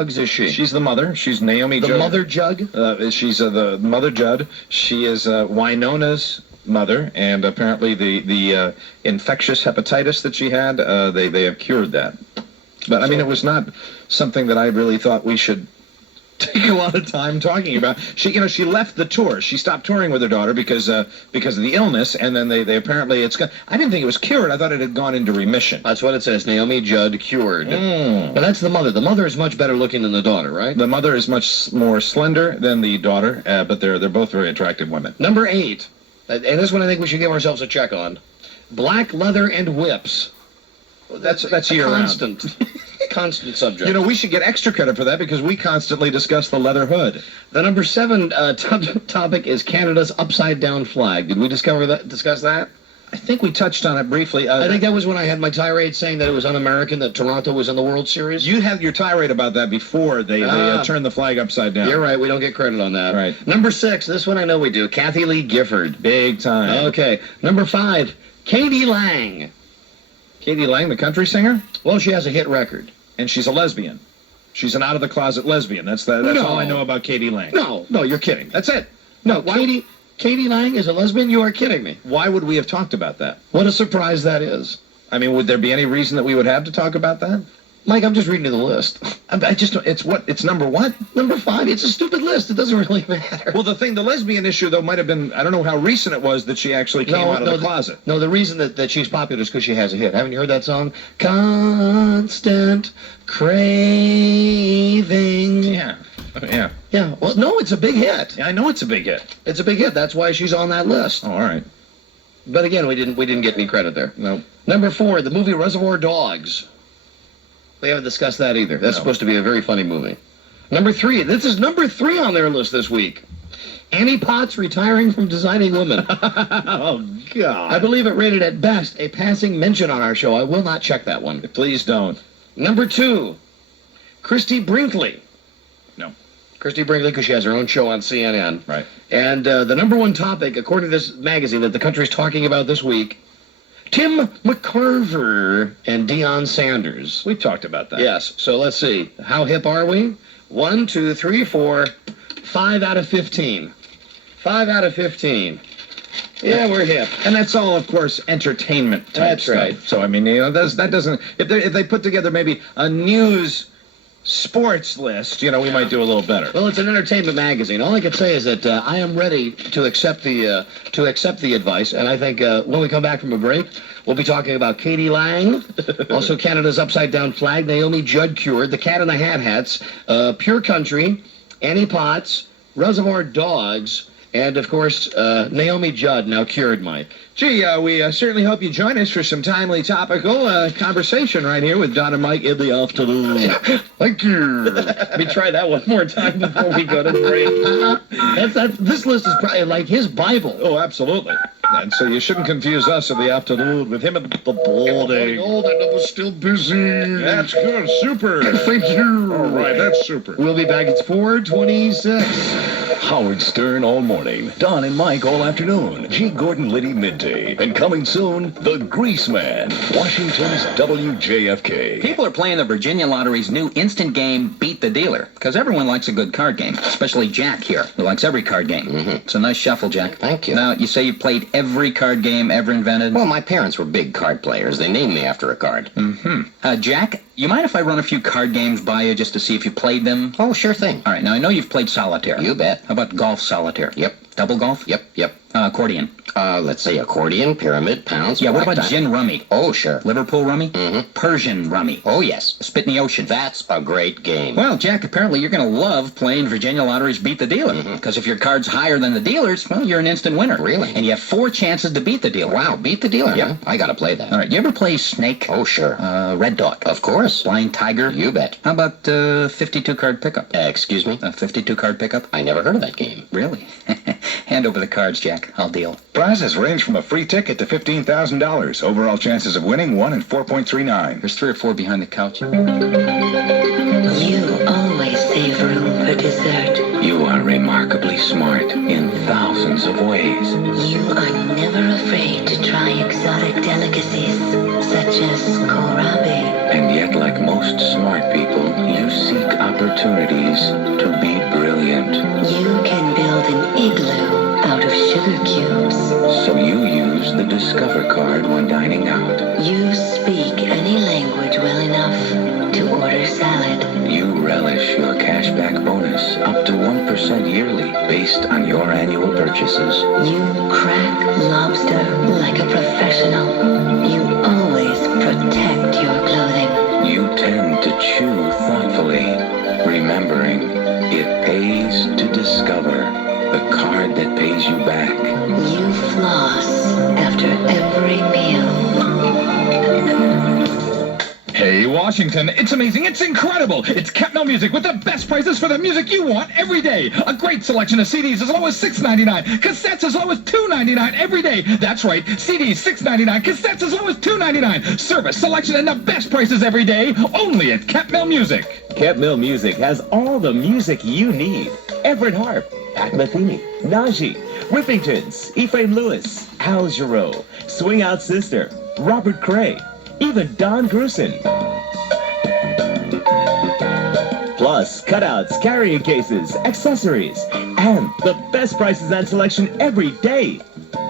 Is she? She's the mother. She's Naomi Judd. The mother Judd? She's the mother Judd. She is Winona's mother, and apparently the infectious hepatitis that she had, they have cured that. But, I mean, it was not something that I really thought we should take a lot of time talking about. She left the tour. She stopped touring with her daughter because of the illness, and then they apparently I didn't think it was cured. I thought it had gone into remission. That's what it says. Naomi Judd cured. But that's the mother. The mother is much better looking than the daughter, right? The mother is much more slender than the daughter, but they're both very attractive women. Number 8, and this one I think we should give ourselves a check on. Black leather and whips. That's year-round. Constant subject. You know, we should get extra credit for that because we constantly discuss the leather hood. The number 7 topic is Canada's upside-down flag. Did we discuss that? I think we touched on it briefly. I think that was when I had my tirade saying that it was un-American that Toronto was in the World Series. You had your tirade about that before they turned the flag upside down. You're right. We don't get credit on that. Right. Number 6. This one I know we do. Kathy Lee Gifford. Big time. Okay. Number 5. Katie Lang. Katie Lang, the country singer? Well, she has a hit record. And she's a lesbian. She's an out-of-the-closet lesbian. That's all I know about Katie Lang. No, you're kidding. That's it. No, Katie Lang is a lesbian? You are kidding me. Why would we have talked about that? What a surprise that is. I mean, would there be any reason that we would have to talk about that? Mike, I'm just reading you the list. I just don't, it's number what? Number 5. It's a stupid list. It doesn't really matter. Well, the lesbian issue, though, might have been, I don't know how recent it was that she actually came out of the closet. No, the reason that she's popular is because she has a hit. Haven't you heard that song? Constant craving. Yeah. Yeah, well, no, it's a big hit. Yeah, I know it's a big hit. It's a big hit. That's why she's on that list. Oh, all right. But again, we didn't get any credit there. No. Number 4, the movie Reservoir Dogs. We haven't discussed that either. That's supposed to be a very funny movie. Number 3. This is number 3 on their list this week. Annie Potts retiring from Designing Women. Oh, God. I believe it rated at best a passing mention on our show. I will not check that one. Please don't. Number 2. Christy Brinkley. No. Christy Brinkley, because she has her own show on CNN. Right. And the number 1 topic, according to this magazine that the country's talking about this week, Tim McCarver and Deion Sanders. We talked about that. Yes. So let's see. How hip are we? 1, 2, 3, 4, 5 out of 15. 5 out of 15. Yeah, we're hip. And that's all, of course, entertainment type That's stuff. right. So, I mean, you know, that doesn't... If they put together maybe a news sports list, you know, we might do a little better. Well, it's an entertainment magazine. All I can say is that I am ready to accept the advice, and I think when we come back from a break, we'll be talking about Katie Lang, also Canada's upside-down flag, Naomi Judd cured, the Cat in the Hat hats, Pure Country, Annie Potts, Reservoir Dogs, and, of course, Naomi Judd, now cured, Mike. Gee, we certainly hope you join us for some timely, topical conversation right here with Don and Mike in the afternoon. Thank you. Let me try that one more time before we go to break. This list is probably like his Bible. Oh, absolutely. And so you shouldn't confuse us in the afternoon with him at the boarding. Old and I was still busy. That's good. Super. Thank you. All right, that's super. We'll be back. It's 4:26. Howard Stern all morning. Don and Mike all afternoon. G. Gordon Liddy midday. And coming soon, the Grease Man. Washington's WJFK. People are playing the Virginia Lottery's new instant game, Beat the Dealer, because everyone likes a good card game, especially Jack here, who likes every card game. It's a nice shuffle, Jack. Thank you. Now, you say you played every card game ever invented? Well, my parents were big card players. They named me after a card. Jack, you mind if I run a few card games by you just to see if you played them? Oh, sure thing. All right, now I know you've played solitaire. You bet. How about golf solitaire? Yep. Double golf? Yep. Accordion. Let's say accordion, pyramid, pounds. Yeah, what about blackjack. gin rummy? Oh, sure. Liverpool rummy? Persian rummy? Oh, yes. Spit in the ocean? That's a great game. Well, Jack, apparently you're going to love playing Virginia Lottery's Beat the Dealer. Because if your card's higher than the dealer's, well, you're an instant winner. Really? And you have 4 chances to beat the dealer. Wow, beat the dealer, Yep. huh? I gotta play that. All right, you ever play Snake? Oh, sure. Red Dog? Of course. Flying Tiger? You bet. How about 52-card pickup? Excuse me? A 52-card pickup? I never heard of that game. Really? Hand over the cards, Jack. I'll deal. Prizes range from a free ticket to $15,000. Overall chances of winning 1 in 4.39. There's 3 or 4 behind the couch. You always save room for dessert. You are remarkably smart in thousands of ways. You are never afraid to try exotic delicacies, such as kohlrabi. And yet, like most smart people, you seek opportunity. opportunities to be brilliant. You can build an igloo out of sugar cubes. So you use the Discover card when dining out. You speak any language well enough to order salad. You relish your cashback bonus up to 1% yearly based on your annual purchases. You crack lobster like a professional. You always protect your clothing. You tend to chew thoughtfully, remembering it pays to Discover, the card that pays you back. You floss after every meal. Hey, Washington, it's amazing, it's incredible. It's Capmel Music with the best prices for the music you want every day. A great selection of CDs as low as $6.99, cassettes as low as $2.99 every day. That's right, CDs $6.99, cassettes as low as $2.99. Service, selection, and the best prices every day, only at Capmel Music. Capmel Music has all the music you need. Everett Harp, Pat Metheny, Najee, Whippingtons, Ephraim Lewis, Al Jarreau, Swing Out Sister, Robert Cray, even Don Grusin. Plus, cutouts, carrying cases, accessories, and the best prices and selection every day.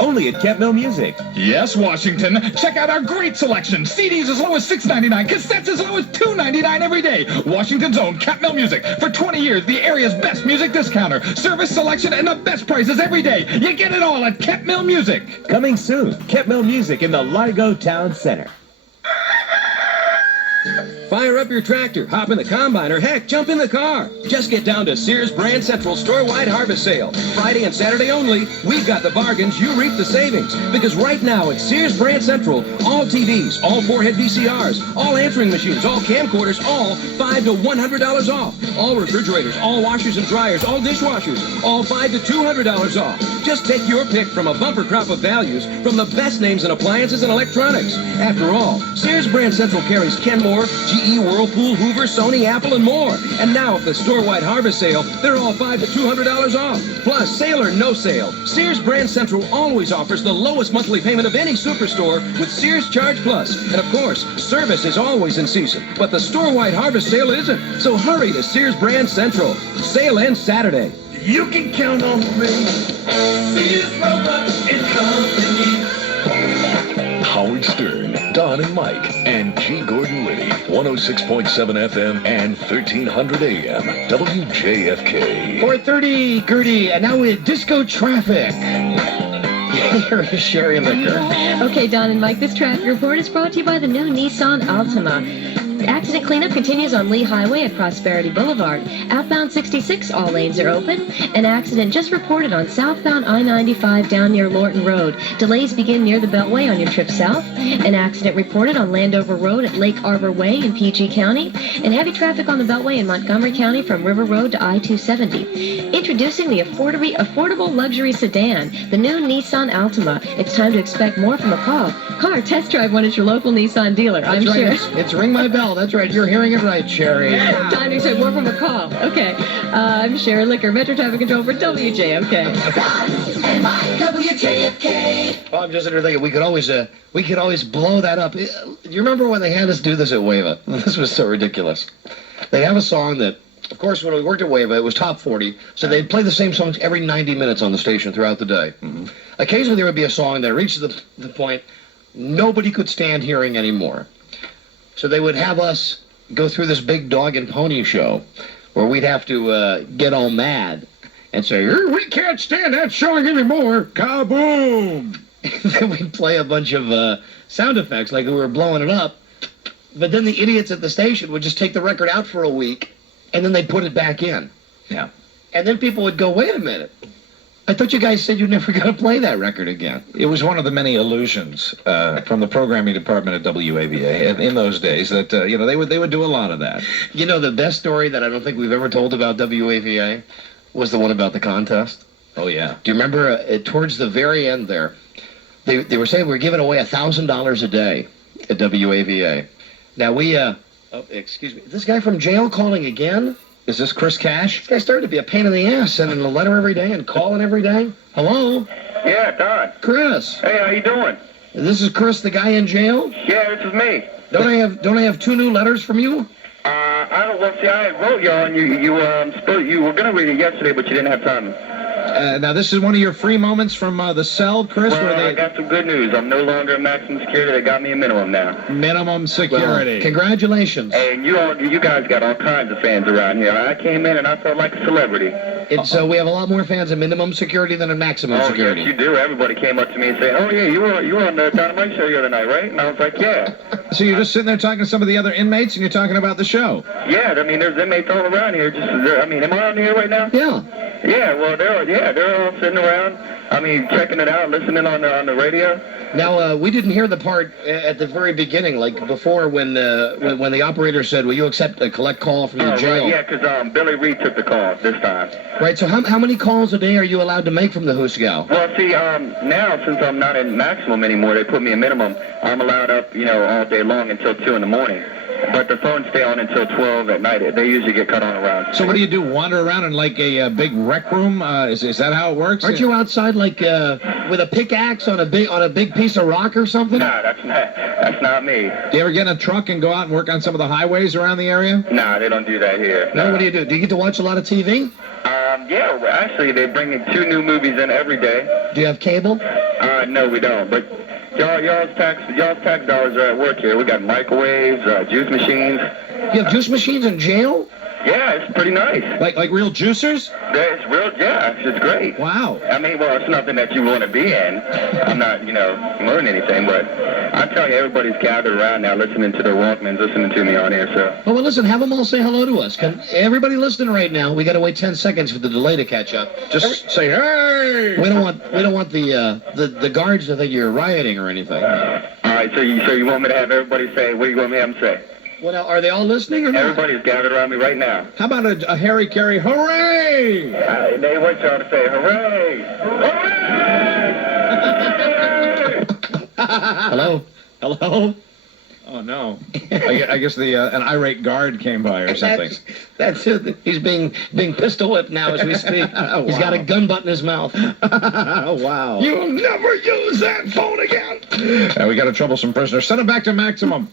Only at Capmel Music. Yes, Washington, check out our great selection. CDs as low as $6.99, cassettes as low as $2.99 every day. Washington's own Capmel Music. For 20 years, the area's best music discounter. Service, selection, and the best prices every day. You get it all at Capmel Music. Coming soon, Capmel Music in the Largo Town Center. Fire up your tractor, hop in the combine, or heck, jump in the car. Just get down to Sears Brand Central store-wide harvest sale. Friday and Saturday only. We've got the bargains, you reap the savings. Because right now at Sears Brand Central, all TVs, all 4-head VCRs, all answering machines, all camcorders, all $5 to $100 off. All refrigerators, all washers and dryers, all dishwashers, all $5 to $200 off. Just take your pick from a bumper crop of values from the best names in appliances and electronics. After all, Sears Brand Central carries Kenmore, GE, Whirlpool, Hoover, Sony, Apple, and more. And now at the store-wide harvest sale, they're all $5 to $200 off. Plus, sale or no sale, Sears Brand Central always offers the lowest monthly payment of any superstore with Sears Charge Plus. And of course, service is always in season, but the store-wide harvest sale isn't. So hurry to Sears Brand Central. Sale ends Saturday. You can count on me. Sears Roebuck and Company. Howard Stern, Don and Mike, and G. Gordon Liddy, 106.7 FM and 1300 AM, WJFK. 4:30, Gertie, and now with disco traffic. Here is Sherry Licker. Okay, Don and Mike, this traffic report is brought to you by the new Nissan Altima. Accident cleanup continues on Lee Highway at Prosperity Boulevard. Outbound 66, all lanes are open. An accident just reported on southbound I-95 down near Lorton Road. Delays begin near the Beltway on your trip south. An accident reported on Landover Road at Lake Arbor Way in PG County. And heavy traffic on the Beltway in Montgomery County from River Road to I-270. Introducing the affordable luxury sedan, the new Nissan Altima. It's time to expect more from a car. Test drive one at your local Nissan dealer. That's I'm right. sure. It's Ring My Bell. That's right. You're hearing it right, Sherry. Time to expect more from a call. Okay. I'm Sherry Licker, Metro Traffic Control for WJFK. WJFK. Well, I'm just thinking we could always blow that up. You remember when they had us do this at Wava? This was so ridiculous. They have a song that, of course, when we worked at Wava, it was top 40, so they'd play the same songs every 90 minutes on the station throughout the day. Mm-hmm. Occasionally there would be a song that reached the point nobody could stand hearing anymore. So they would have us go through this big dog and pony show where we'd have to get all mad and say, we can't stand that song anymore. Kaboom! Then we'd play a bunch of sound effects like we were blowing it up. But then the idiots at the station would just take the record out for a week and then they'd put it back in. Yeah. And then people would go, wait a minute. I thought you guys said you're never going to play that record again. It was one of the many illusions from the programming department at WAVA in those days that they would do a lot of that. You know, the best story that I don't think we've ever told about WAVA was the one about the contest. Oh yeah. Do you remember towards the very end there, they were saying we were giving away $1,000 a day at WAVA. Now we excuse me, this guy from jail calling again. Is this Chris Cash? This guy started to be a pain in the ass, sending a letter every day and calling every day. Hello? Yeah, Don. Chris. Hey, how you doing? This is Chris, the guy in jail? Yeah, this is me. Don't I have 2 new letters from you? I don't. Well, see, I wrote y'all, and you were gonna read it yesterday, but you didn't have time. Now, this is one of your free moments from the cell, Chris, Well, where I they got some good news. I'm no longer in maximum security. They got me a minimum now. minimum security. Well, congratulations. And you guys got all kinds of fans around here. I came in and I felt like a celebrity. So we have a lot more fans in minimum security than in maximum Oh, security. yes, you do. Everybody came up to me and said, "Oh yeah, you were on the Dynamite show the other night, right?" And I was like, "Yeah." So you're just sitting there talking to some of the other inmates, and you're talking about the show. Yeah, I mean, there's inmates all around here. I mean, am I on here right now? Yeah. Yeah, well, they're all sitting around. I mean, checking it out, listening on the radio. Now, we didn't hear the part at the very beginning, like before when the operator said, "Will you accept a collect call from the jail?" Right, yeah, because Billy Reed took the call this time. Right, so how many calls a day are you allowed to make from the Hoosgow? Well, see, now since I'm not in maximum anymore, they put me in minimum. I'm allowed up, all day long until 2 in the morning. But the phones stay on until 12 at night. They usually get cut on around. So what do you do? Wander around in like a big rec room? Is that how it works? Aren't you outside like with a pickaxe on a big piece of rock or something? Nah, that's not me. Do you ever get in a truck and go out and work on some of the highways around the area? Nah, they don't do that here. No, what do you do? Do you get to watch a lot of TV? Yeah, well, actually, they bring in 2 new movies in every day. Do you have cable? No, we don't. But y'all's tax dollars are at work here. We got microwaves, juice machines. You have juice machines in jail? Yeah, it's pretty nice. Like real juicers? It's real, yeah, it's great. Wow. I mean, well, it's nothing that you want to be in. I'm not, learning anything, but I tell you, everybody's gathered around now listening to their Walkmans, listening to me on here, so. Well, listen, have them all say hello to us. Can everybody listening right now? We got to wait 10 seconds for the delay to catch up. Just say, hey! We don't want the guards to think you're rioting or anything. All right, so you want me to have everybody say, what do you want me to have them say? Well, now, are they all listening or not? Everybody's gathered around me right now. How about a Harry Carey, hooray! They want y'all to say, hooray! Hooray! Hello? Hello? Oh, no. I guess an irate guard came by or something. That's it. He's being pistol whipped now as we speak. Wow. He's got a gun butt in his mouth. Wow. You'll never use that phone again. And we got a troublesome prisoner. Send him back to maximum.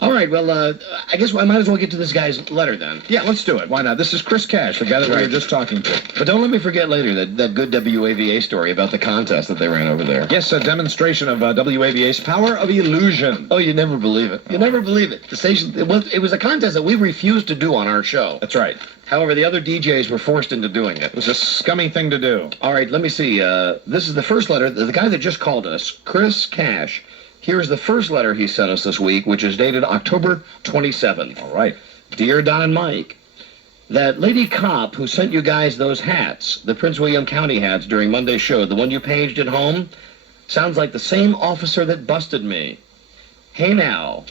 All right, well, I guess I might as well get to this guy's letter then. Yeah, let's do it. Why not? This is Chris Cash, the guy that we were just talking to. But don't let me forget later that good WAVA story about the contest that they ran over there. Yes, a demonstration of WAVA's power of illusion. Oh, you never believe it. You never believe it. The station, it was a contest that we refused to do on our show. That's right. However, the other DJs were forced into doing it. It was a scummy thing to do. All right, let me see. This is the first letter. The guy that just called us, Chris Cash. Here's the first letter he sent us this week, which is dated October 27th. All right. Dear Don and Mike, that lady cop who sent you guys those hats, the Prince William County hats during Monday's show, the one you paged at home, sounds like the same officer that busted me. Hey now,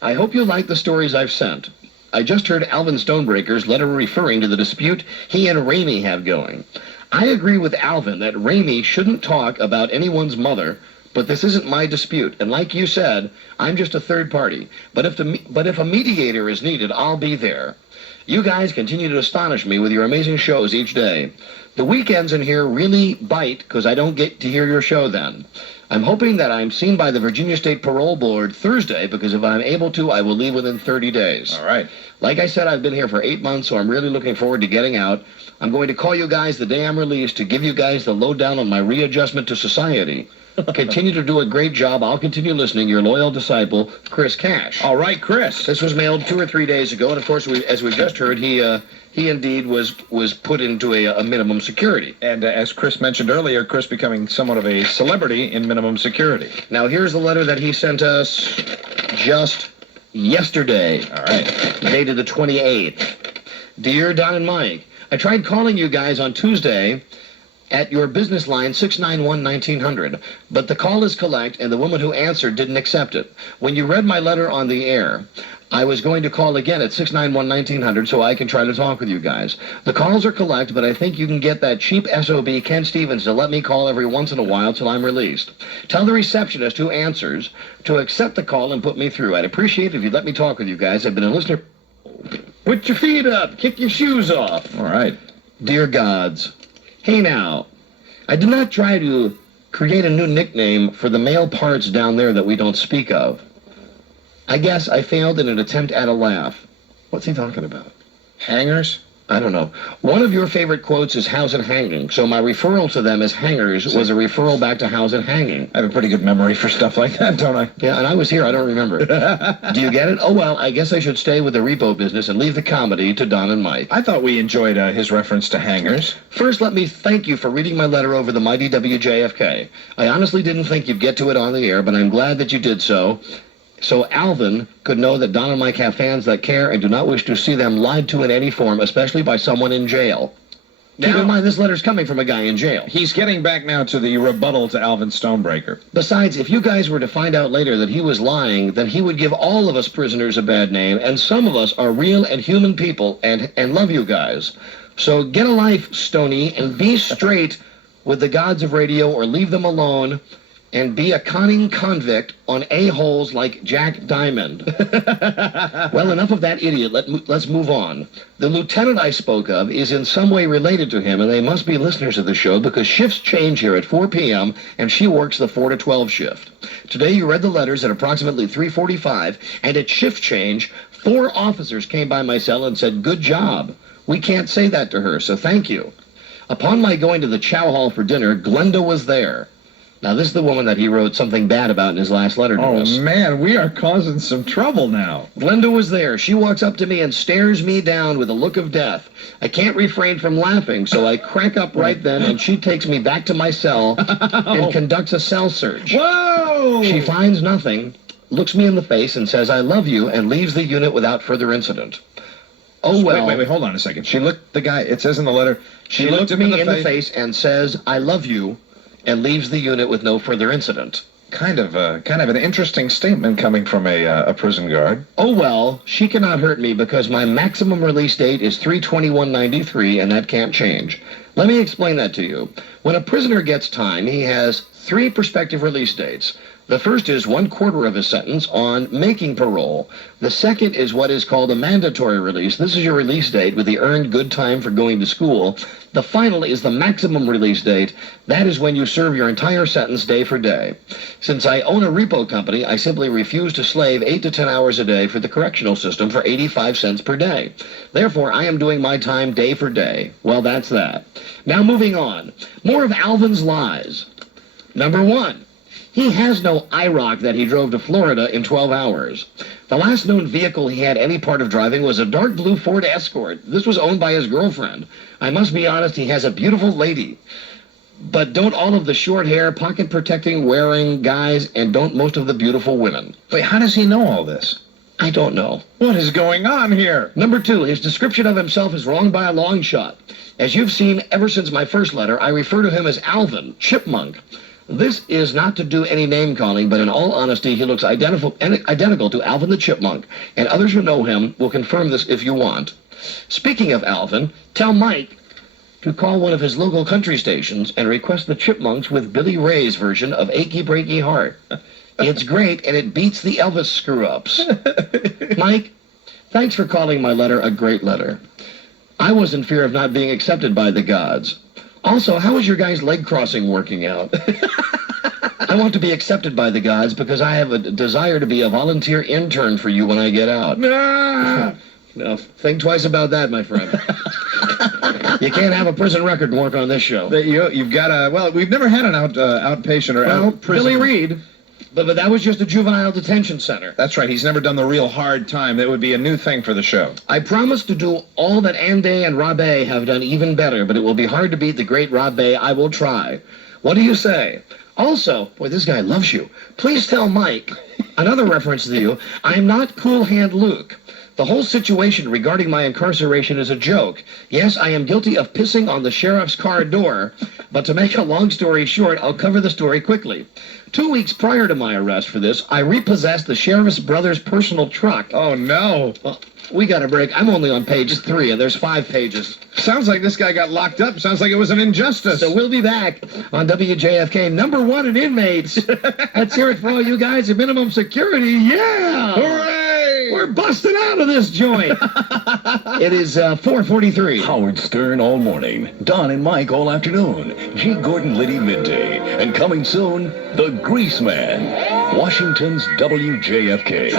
I hope you like the stories I've sent. I just heard Alvin Stonebreaker's letter referring to the dispute he and Ramey have going. I agree with Alvin that Ramey shouldn't talk about anyone's mother, but this isn't my dispute, and like you said, I'm just a third party. But if a mediator is needed, I'll be there. You guys continue to astonish me with your amazing shows each day. The weekends in here really bite because I don't get to hear your show then. I'm hoping that I'm seen by the Virginia State Parole Board Thursday, because if I'm able to, I will leave within 30 days. All right. Like I said, I've been here for 8 months, so I'm really looking forward to getting out. I'm going to call you guys the day I'm released to give you guys the lowdown on my readjustment to society. Continue to do a great job. I'll continue listening. Your loyal disciple, Chris Cash. All right, Chris. This was mailed 2 or 3 days ago, and of course, as we just heard, he indeed was put into a minimum security. And as Chris mentioned earlier, Chris becoming somewhat of a celebrity in minimum security. Now, here's the letter that he sent us just yesterday. All right. Dated the 28th. Dear Don and Mike, I tried calling you guys on Tuesday at your business line 691-1900, but the call is collect and the woman who answered didn't accept it. When you read my letter on the air, I was going to call again at 691-1900 so I can try to talk with you guys. The calls are collect, but I think you can get that cheap SOB Ken Stevens to let me call every once in a while till I'm released. Tell the receptionist who answers to accept the call and put me through. I'd appreciate it if you'd let me talk with you guys. I've been a listener. Put your feet up. Kick your shoes off. All right. Dear gods. Hey now, I did not try to create a new nickname for the male parts down there that we don't speak of. I guess I failed in an attempt at a laugh. What's he talking about? Hangers? I don't know. One of your favorite quotes is How's It Hanging? So my referral to them as hangers was a referral back to How's It Hanging? I have a pretty good memory for stuff like that, don't I? Yeah, and I was here. I don't remember. Do you get it? Oh, well, I guess I should stay with the repo business and leave the comedy to Don and Mike. I thought we enjoyed his reference to hangers. First, let me thank you for reading my letter over the mighty WJFK. I honestly didn't think you'd get to it on the air, but I'm glad that you did so. So Alvin could know that Don and Mike have fans that care and do not wish to see them lied to in any form, especially by someone in jail. Keep in mind, this letter's coming from a guy in jail. He's getting back now to the rebuttal to Alvin Stonebreaker. Besides, if you guys were to find out later that he was lying, then he would give all of us prisoners a bad name, and some of us are real and human people and love you guys. So get a life, Stony, and be straight with the gods of radio or leave them alone. And be a conning convict on a-holes like Jack Diamond. Well, enough of that idiot. Let's move on. The lieutenant I spoke of is in some way related to him, and they must be listeners of the show because shifts change here at 4 p.m., and she works the 4 to 12 shift. Today you read the letters at approximately 3:45, and at shift change, 4 officers came by my cell and said, "Good job." We can't say that to her, so thank you. Upon my going to the chow hall for dinner, Glenda was there. Now, this is the woman that he wrote something bad about in his last letter to us. Oh, man, we are causing some trouble now. Glenda was there. She walks up to me and stares me down with a look of death. I can't refrain from laughing, so I crack up right then, and she takes me back to my cell and conducts a cell search. Whoa! She finds nothing, looks me in the face, and says, "I love you," and leaves the unit without further incident. Oh, well. Wait, hold on a second. She looked the guy, it says in the letter, she looked me in the face and says, "I love you," and leaves the unit with no further incident. Kind of an interesting statement coming from a prison guard. Oh, well, she cannot hurt me because my maximum release date is 3/21/93, and that can't change. Let me explain that to you. When a prisoner gets time, he has 3 prospective release dates. The first is 1/4 of his sentence on making parole. The second is what is called a mandatory release. This is your release date with the earned good time for going to school. The final is the maximum release date. That is when you serve your entire sentence day for day. Since I own a repo company, I simply refuse to slave 8 to 10 hours a day for the correctional system for 85 cents per day. Therefore, I am doing my time day for day. Well, that's that. Now, moving on. More of Alvin's lies. Number 1. He has no IROC that he drove to Florida in 12 hours. The last known vehicle he had any part of driving was a dark blue Ford Escort. This was owned by his girlfriend. I must be honest, he has a beautiful lady. But don't all of the short hair, pocket-protecting wearing guys, and don't most of the beautiful women. Wait, how does he know all this? I don't know. What is going on here? Number 2, his description of himself is wrong by a long shot. As you've seen ever since my first letter, I refer to him as Alvin, Chipmunk. This is not to do any name-calling, but in all honesty, he looks identical to Alvin the Chipmunk, and others who know him will confirm this if you want. Speaking of Alvin, tell Mike to call one of his local country stations and request the Chipmunks with Billy Ray's version of Achy Breaky Heart. It's great, and it beats the Elvis screw-ups. Mike, thanks for calling my letter a great letter. I was in fear of not being accepted by the gods. Also, how is your guys' leg crossing working out? I want to be accepted by the gods because I have a desire to be a volunteer intern for you when I get out. No, think twice about that, my friend. You can't have a prison record and work on this show. You've got a... Well, we've never had an outpatient or out prison. Billy Reed. But that was just a juvenile detention center. That's right. He's never done the real hard time. That would be a new thing for the show. I promise to do all that Andy and Rabe have done even better, but it will be hard to beat the great Rabe. I will try. What do you say? Also, boy, this guy loves you. Please tell Mike, another reference to you, I'm not Cool Hand Luke. The whole situation regarding my incarceration is a joke. Yes, I am guilty of pissing on the sheriff's car door, but to make a long story short, I'll cover the story quickly. 2 weeks prior to my arrest for this, I repossessed the sheriff's brother's personal truck. Oh, no. Well, we got a break. I'm only on page 3, and there's 5 pages. Sounds like this guy got locked up. Sounds like it was an injustice. So we'll be back on WJFK, number 1 in inmates. Let's hear it for all you guys at minimum security. Yeah! Hooray! We're busting out of this joint. It is 4:43. Howard Stern all morning. Don and Mike all afternoon. G. Gordon Liddy midday. And coming soon, The Grease Man. Washington's WJFK.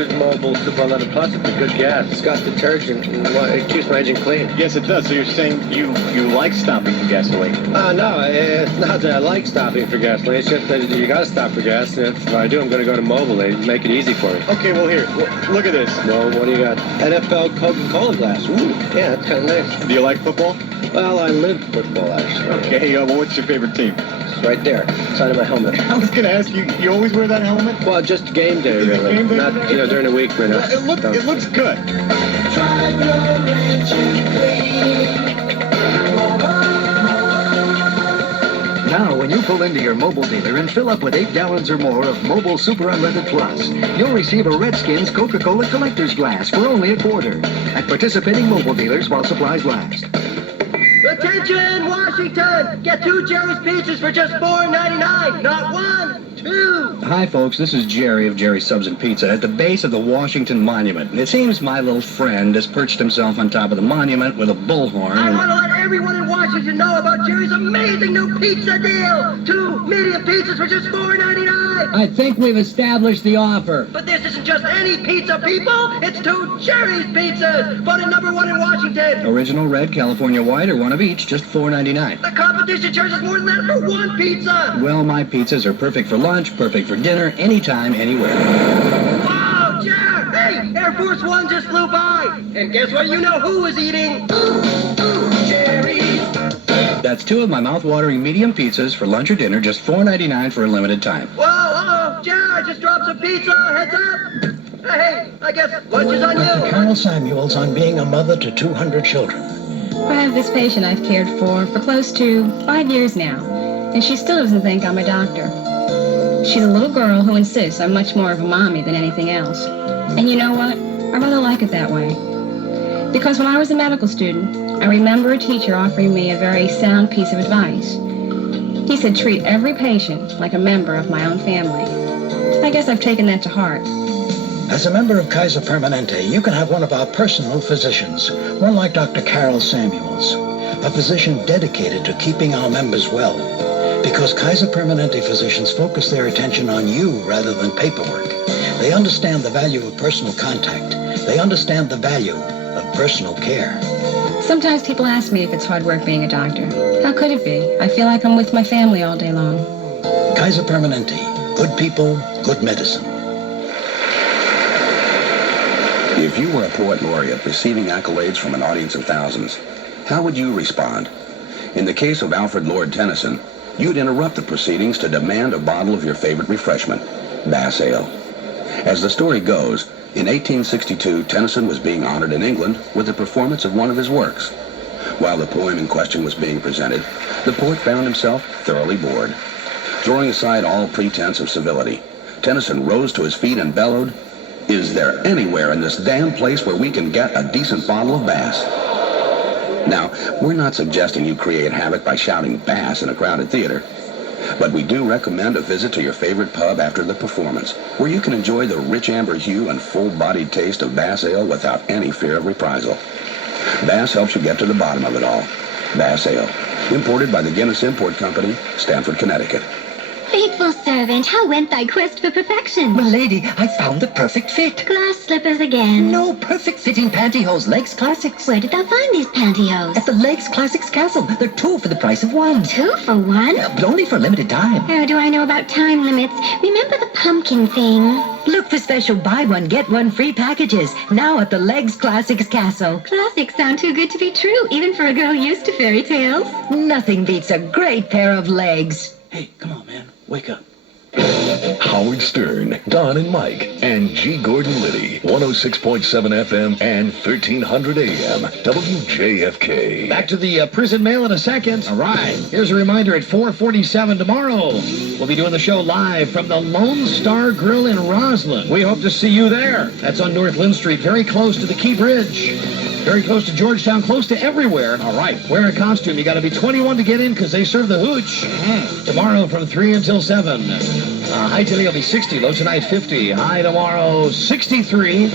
use Mobile Super Unleaded Plus. It's a good gas. It's got detergent and it keeps my engine clean. Yes, it does. So you're saying you like stopping for gasoline? No, it's not that I like stopping for gasoline. It's just that you got to stop for gas. And if I do, I'm going to go to Mobile. They make it easy for me. Okay, well, here, look at this. Well, what do you got? NFL Coca-Cola glass. Ooh, yeah, that's kind of nice. Do you like football? Well, I live football, actually. Okay, well, what's your favorite team? It's right there, side of my helmet. I was going to ask you, you always wear that helmet? Well, just game day, really. Game day? Not, during the week, really. It looks good. Now, when you pull into your Mobile dealer and fill up with 8 gallons or more of Mobile Super Unleaded Plus, you'll receive a Redskins Coca-Cola collector's glass for only $0.25 at participating Mobile dealers while supplies last. Attention, Washington! Get 2 Jerry's pizzas for just $4.99, not 1, 2. Hi, folks. This is Jerry of Jerry Subs and Pizza at the base of the Washington Monument. And it seems my little friend has perched himself on top of the monument with a bullhorn. I want to let everyone in Washington know about Jerry's amazing new pizza deal. 2 medium pizzas for just $4.99. I think we've established the offer. But this isn't just any pizza, people. It's 2 Jerry's pizzas, voted #1 in Washington. Original, red, California white, or one of each, just $4.99. The competition charges more than that for 1 pizza. Well, my pizzas are perfect for lunch, perfect for dinner, anytime, anywhere. Wow, Jer! Hey, Air Force One just flew by. And guess what? You know who was eating? Jerry's. That's 2 of my mouth-watering medium pizzas for lunch or dinner, just $4.99 for a limited time. Whoa, Jer, I just dropped some pizza. Heads up. Hey, I guess lunch is on you. Carol Samuels on being a mother to 200 children. I have this patient I've cared for close to 5 years now, and she still doesn't think I'm a doctor. She's a little girl who insists I'm much more of a mommy than anything else. And you know what? I rather like it that way. Because when I was a medical student, I remember a teacher offering me a very sound piece of advice. He said, treat every patient like a member of my own family. I guess I've taken that to heart. As a member of Kaiser Permanente, you can have one of our personal physicians, one like Dr. Carol Samuels, a physician dedicated to keeping our members well. Because Kaiser Permanente physicians focus their attention on you rather than paperwork. They understand the value of personal contact. They understand the value of personal care. Sometimes people ask me if it's hard work being a doctor. How could it be? I feel like I'm with my family all day long. Kaiser Permanente. Good people, good medicine. If you were a poet laureate receiving accolades from an audience of thousands, how would you respond? In the case of Alfred Lord Tennyson, you'd interrupt the proceedings to demand a bottle of your favorite refreshment, Bass Ale. As the story goes, in 1862, Tennyson was being honored in England with the performance of one of his works. While the poem in question was being presented, the poet found himself thoroughly bored. Throwing aside all pretense of civility, Tennyson rose to his feet and bellowed, "Is there anywhere in this damn place where we can get a decent bottle of Bass?" Now, we're not suggesting you create havoc by shouting Bass in a crowded theater, but we do recommend a visit to your favorite pub after the performance, where you can enjoy the rich amber hue and full-bodied taste of Bass Ale without any fear of reprisal. Bass helps you get to the bottom of it all. Bass Ale, imported by the Guinness Import Company, Stamford, Connecticut. Faithful servant, how went thy quest for perfection? Milady, I found the perfect fit. Glass slippers again. No, perfect fitting pantyhose, Legs Classics. Where did thou find these pantyhose? At the Legs Classics Castle. They're 2 for the price of 1. 2 for 1? But only for a limited time. How do I know about time limits? Remember the pumpkin thing? Look for special buy one, get one free packages. Now at the Legs Classics Castle. Classics sound too good to be true, even for a girl used to fairy tales. Nothing beats a great pair of legs. Hey, come on, man. Wake up. Howard Stern, Don and Mike, and G. Gordon Liddy, 106.7 FM and 1300 AM, WJFK. Back to the prison mail in a second. All right. Here's a reminder at 4:47 tomorrow. We'll be doing the show live from the Lone Star Grill in Roslyn. We hope to see you there. That's on North Lynn Street, very close to the Key Bridge. Very close to Georgetown, close to everywhere. All right. Wear a costume. You got to be 21 to get in because they serve the hooch. Tomorrow from 3 until 7. High today will be 60. Low tonight, 50. High tomorrow, 63.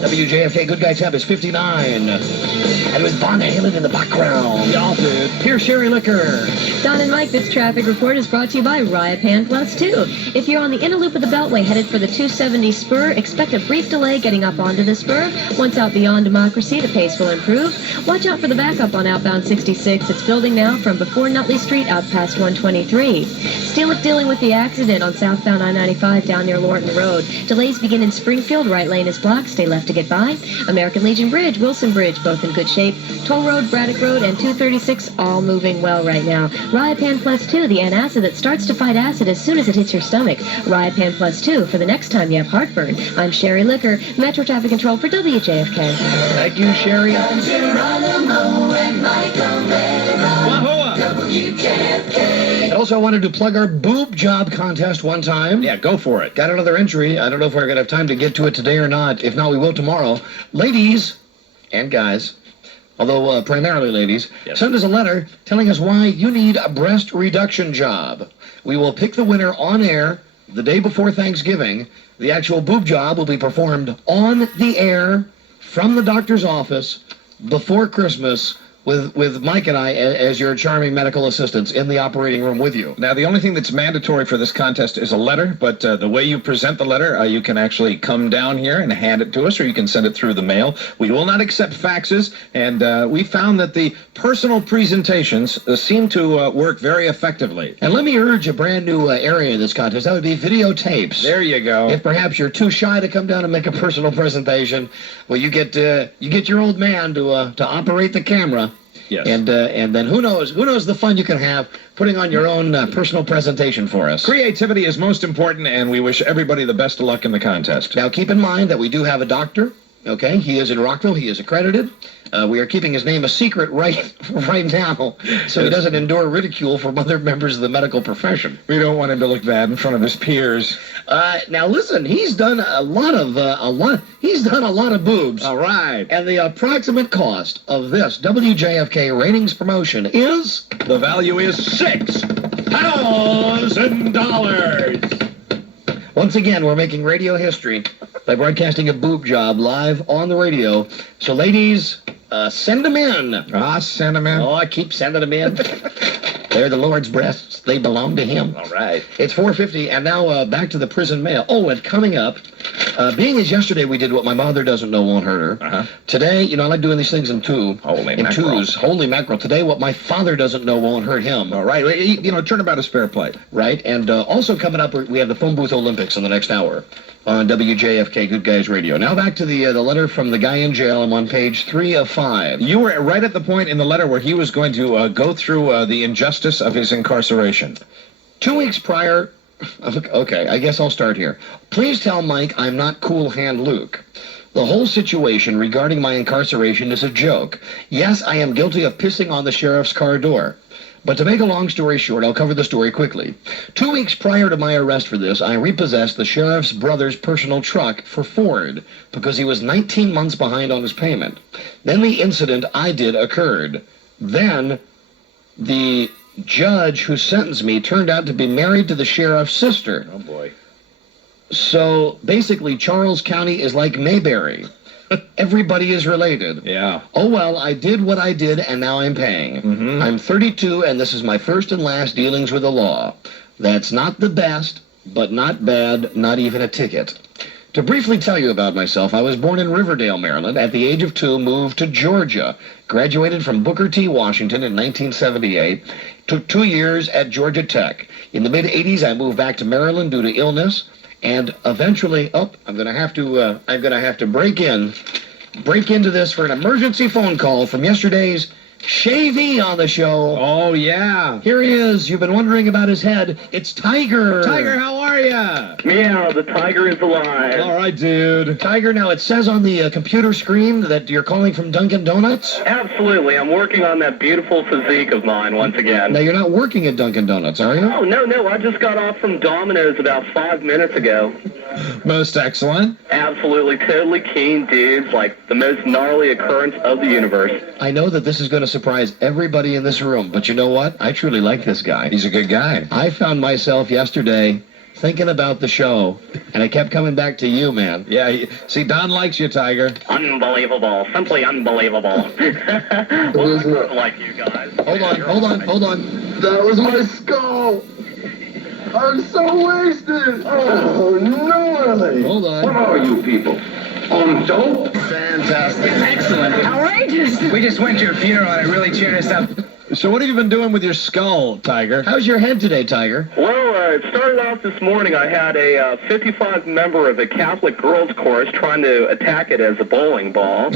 WJFK Good Guy Tab is 59. And with Von Halen in the background. Y'all did. Here's Sherry Liquor. Don and Mike, this traffic report is brought to you by Ryapan Plus 2. If you're on the inner loop of the Beltway headed for the 270 spur, expect a brief delay getting up onto the spur. Once out beyond Democracy, the pace will improve. Watch out for the backup on outbound 66. It's building now from before Nutley Street out past 123. Still dealing with the accident on southbound I-95 down near Lorton Road. Delays begin in Springfield. Right lane is blocked. Stay left to get by. American Legion Bridge, Wilson Bridge, both in good shape. Toll Road, Braddock Road, and 236 all moving well right now. Ryapan Plus 2, the antacid that starts to fight acid as soon as it hits your stomach. Ryapan Plus 2 for the next time you have heartburn. I'm Sherry Liquor, Metro Traffic Control for WJFK. Thank you, Sherry. And also, I wanted to plug our boob job contest one time. Yeah, go for it. Got another entry. I don't know if we're going to have time to get to it today or not. If not, we will tomorrow. Ladies and guys, although primarily ladies, send us a letter telling us why you need a breast reduction job. We will pick the winner on air the day before Thanksgiving. The actual boob job will be performed on the air from the doctor's office before Christmas with Mike and I as your charming medical assistants in the operating room with you. Now, the only thing that's mandatory for this contest is a letter, but the way you present the letter, you can actually come down here and hand it to us, or you can send it through the mail. We will not accept faxes, and we found that the personal presentations seem to work very effectively. And let me urge a brand new area in this contest. That would be videotapes. There you go. If perhaps you're too shy to come down and make a personal presentation, well, you get your old man to operate the camera. Yes. And then who knows the fun you can have putting on your own personal presentation for us. Creativity is most important, and we wish everybody the best of luck in the contest. Now, keep in mind that we do have a doctor. Okay, he is in Rockville. He is accredited. We are keeping his name a secret right now, so he doesn't endure ridicule from other members of the medical profession. We don't want him to look bad in front of his peers. Now listen, he's done a lot of boobs. All right. And the approximate cost of this WJFK ratings promotion is the value is $6,000. Once again, we're making radio history by broadcasting a boob job live on the radio. So, ladies, send them in. Send them in. Oh, I keep sending them in. They're the Lord's breasts. They belong to Him. All right. It's 4:50, and now back to the prison mail. Oh, and coming up, being as yesterday we did what my mother doesn't know won't hurt her. Today, I like doing these things in twos. Holy mackerel. Today, what my father doesn't know won't hurt him. All right. Turn about a spare plate. Right. And also coming up, we have the Phone Booth Olympics in the next hour on WJFK Good Guys Radio. Now back to the letter from the guy in jail. I'm on page 3 of 5. You were right at the point in the letter where he was going to go through the injustice of his incarceration. 2 weeks prior... Okay, I guess I'll start here. Please tell Mike I'm not Cool Hand Luke. The whole situation regarding my incarceration is a joke. Yes, I am guilty of pissing on the sheriff's car door. But to make a long story short, I'll cover the story quickly. 2 weeks prior to my arrest for this, I repossessed the sheriff's brother's personal truck for Ford because he was 19 months behind on his payment. Then the incident I did occurred. Then the judge who sentenced me turned out to be married to the sheriff's sister. Oh, boy. So basically, Charles County is like Mayberry. Everybody is related. Yeah. Oh, well, I did what I did, and now I'm paying. I'm 32, and this is my first and last dealings with the law. That's not the best, but not bad, not even a ticket. To briefly tell you about myself, I was born in Riverdale, Maryland. At the age of 2, moved to Georgia. Graduated from Booker T. Washington in 1978. Took 2 years at Georgia Tech. In the mid-'80s, I moved back to Maryland due to illness. And eventually, I'm going to have to break into this for an emergency phone call from yesterday's Shavy on the show. Oh, yeah. Here he is. You've been wondering about his head. It's Tiger. Tiger, how are ya? Meow, the tiger is alive. All right, dude. Tiger, now it says on the computer screen that you're calling from Dunkin' Donuts? Absolutely. I'm working on that beautiful physique of mine once again. Now, you're not working at Dunkin' Donuts, are you? Oh, no. I just got off from Domino's about 5 minutes ago. Most excellent. Absolutely. Totally keen dudes. Like the most gnarly occurrence of the universe. I know that this is going to surprise everybody in this room, but you know what? I truly like this guy. He's a good guy. I found myself yesterday thinking about the show, and I kept coming back to you, man. Yeah, see, Don likes you, Tiger. Unbelievable. Simply unbelievable. Well, I like you guys. Hold on. That was my skull. I'm so wasted. Oh, gnarly. Hold on. What are you people? On dope? Fantastic. Excellent. Outrageous. We just went to your funeral and it really cheered us up. So what have you been doing with your skull, Tiger? How's your head today, Tiger? Well, it started off this morning. I had a 55 member of a Catholic girls chorus trying to attack it as a bowling ball.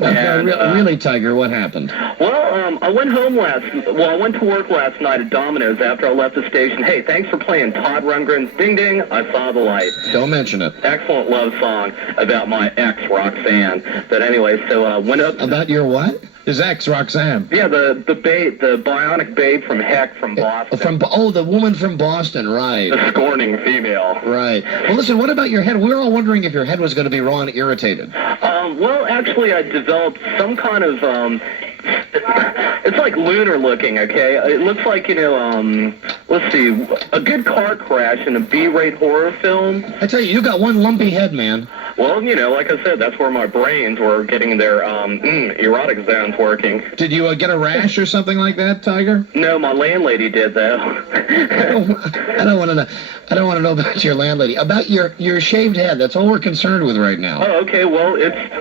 And, really, Tiger, what happened? Well, I went I went to work last night at Domino's after I left the station. Hey, thanks for playing Todd Rundgren's Ding Ding, I Saw the Light. Don't mention it. Excellent love song about my ex, Roxanne. But anyway, so I went up... About your what? His ex, Roxanne. Yeah, the bionic babe from Heck from Boston. The woman from Boston, right. The scorning female. Right. Well, listen, what about your head? We were all wondering if your head was going to be raw and irritated. Well, actually, I developed some kind of, it's like lunar looking, okay? It looks like, let's see, a good car crash in a B-rate horror film. I tell you got one lumpy head, man. Well, like I said, that's where my brains were getting their erotic zones working. Did you get a rash or something like that, Tiger? No, my landlady did, though. I don't want to know. I don't want to know about your landlady. About your shaved head. That's all we're concerned with right now. Oh, okay. Well,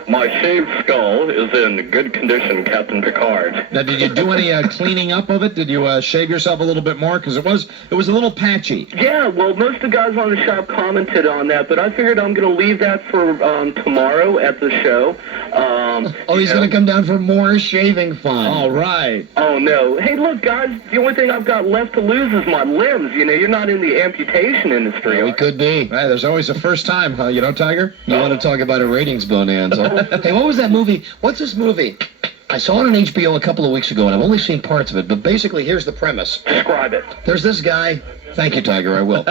my shaved skull is in good condition, Captain Picard. Now, did you do any cleaning up of it? Did you shave yourself a little bit more? Because it was a little patchy. Yeah, well, most of the guys on the shop commented on that, but I figured I'm going to leave that for tomorrow at the show. He's going to come down for more shaving fun. All right. Oh, no. Hey, look, guys, the only thing I've got left to lose is my limbs. You're not in the amputation industry. Yeah, we could be. Right, there's always a first time, huh? Tiger? You want to talk about a ratings bonanza. Hey, what was that movie? What's this movie? I saw it on HBO a couple of weeks ago, and I've only seen parts of it, but basically, here's the premise. Describe it. There's this guy. Thank you, Tiger, I will.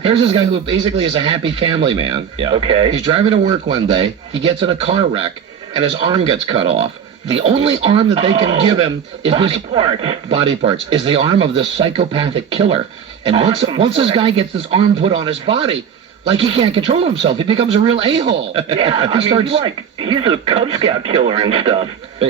Here's this guy who basically is a happy family man. Yeah. Okay. He's driving to work one day. He gets in a car wreck, and his arm gets cut off. The only arm that they can give him is body parts is the arm of this psychopathic killer. And once this guy gets this arm put on his body, like he can't control himself, he becomes a real a-hole. Yeah, he's a Cub Scout killer and stuff.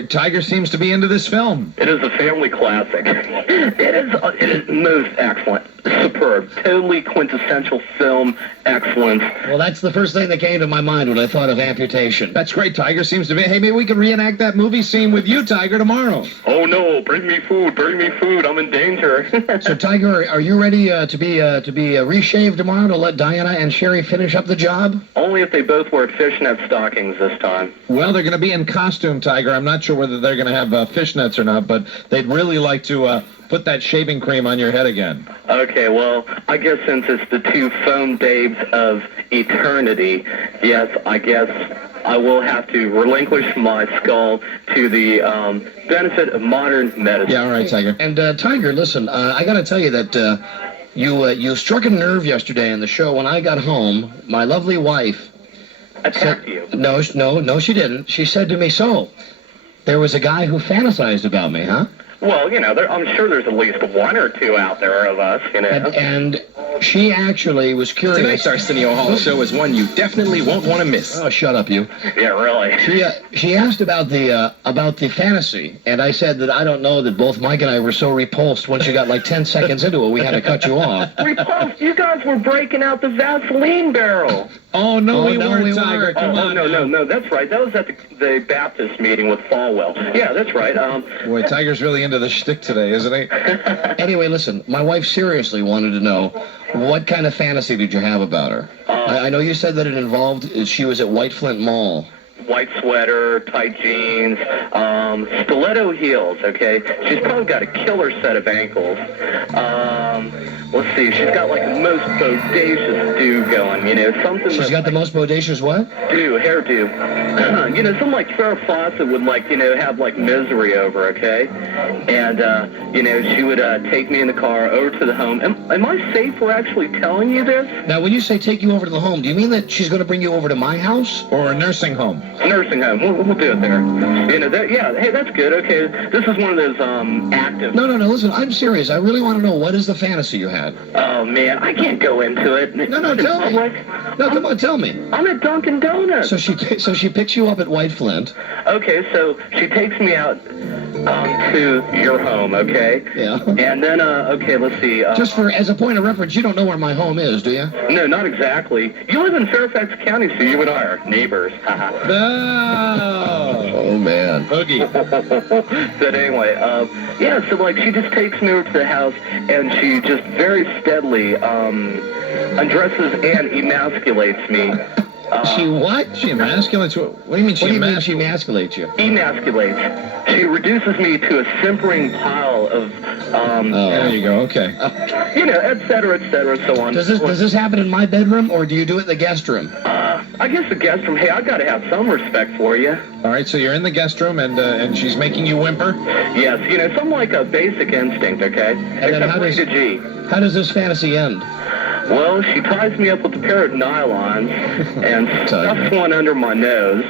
Tiger seems to be into this film. It is a family classic. It is most excellent, superb, totally quintessential film excellence. Well, that's the first thing that came to my mind when I thought of amputation. That's great. Tiger seems to be. Hey, maybe we can reenact that movie scene with you, Tiger, tomorrow. Oh no! Bring me food! Bring me food! I'm in danger. So, Tiger, are you ready to be reshaved tomorrow to let Diana and Sherry finish up the job? Only if they both wear fishnet stockings this time. Well, they're going to be in costume, Tiger. I'm not sure whether they're going to have fishnets or not, but they'd really like to put that shaving cream on your head again. Okay, well, I guess since it's the two foam babes of eternity, yes, I guess I will have to relinquish my skull to the benefit of modern medicine. Yeah, all right, Tiger. And, Tiger, listen, I got to tell you that you struck a nerve yesterday in the show. When I got home, my lovely wife attacked you. No, she didn't. She said to me, so, there was a guy who fantasized about me, huh? Well, I'm sure there's at least one or two out there of us, And she actually was curious. Tonight's Arsenio Hall show is one you definitely won't want to miss. Oh, shut up, you. Yeah, really. She asked about the fantasy, and I said that I don't know that both Mike and I were so repulsed when she got like 10 seconds into it, we had to cut you off. Repulsed? You guys were breaking out the Vaseline barrel. Oh, no, we weren't, Tiger. Come on. No, that's right. That was at the Baptist meeting with Falwell. Yeah, that's right. Boy, Tiger's really into the shtick today, isn't he? Anyway, listen, my wife seriously wanted to know, what kind of fantasy did you have about her? I know you said that it involved, she was at White Flint Mall. White sweater, tight jeans, stiletto heels, okay? She's probably got a killer set of ankles. Let's see, she's got like the most bodacious do going, something. She's got the most bodacious what? Hairdo. Something like Farrah Fawcett would have like misery over, okay? And, she would take me in the car over to the home. Am I safe for actually telling you this? Now, when you say take you over to the home, do you mean that she's going to bring you over to my house? Or a nursing home? Nursing home. We'll do it there. Hey, that's good. Okay, this is one of those active. No. Listen, I'm serious. I really want to know, what is the fantasy you have? that? Oh, man, I can't go into it. No, tell me. No, come on, tell me. I'm at Dunkin' Donuts. So she picks you up at White Flint. Okay, so she takes me out to your home, okay? Yeah. And then, okay, let's see. Just as a point of reference, you don't know where my home is, do you? No, not exactly. You live in Fairfax County, so you and I are neighbors. Oh, man. Boogie. But anyway, yeah, so, like, she just takes me over to the house, and she just very steadily undresses and emasculates me. She what? She emasculates? What do you mean she emasculates you? Emasculates. She reduces me to a simpering pile of, there you go, okay. you know, et cetera, so on. Does this happen in my bedroom, or do you do it in the guest room? I guess the guest room. Hey, I gotta have some respect for you. All right, so you're in the guest room, and she's making you whimper? Yes, you know, something like a basic instinct, okay? And then how does this fantasy end? Well, she ties me up with a pair of nylons and stuffs one under my nose.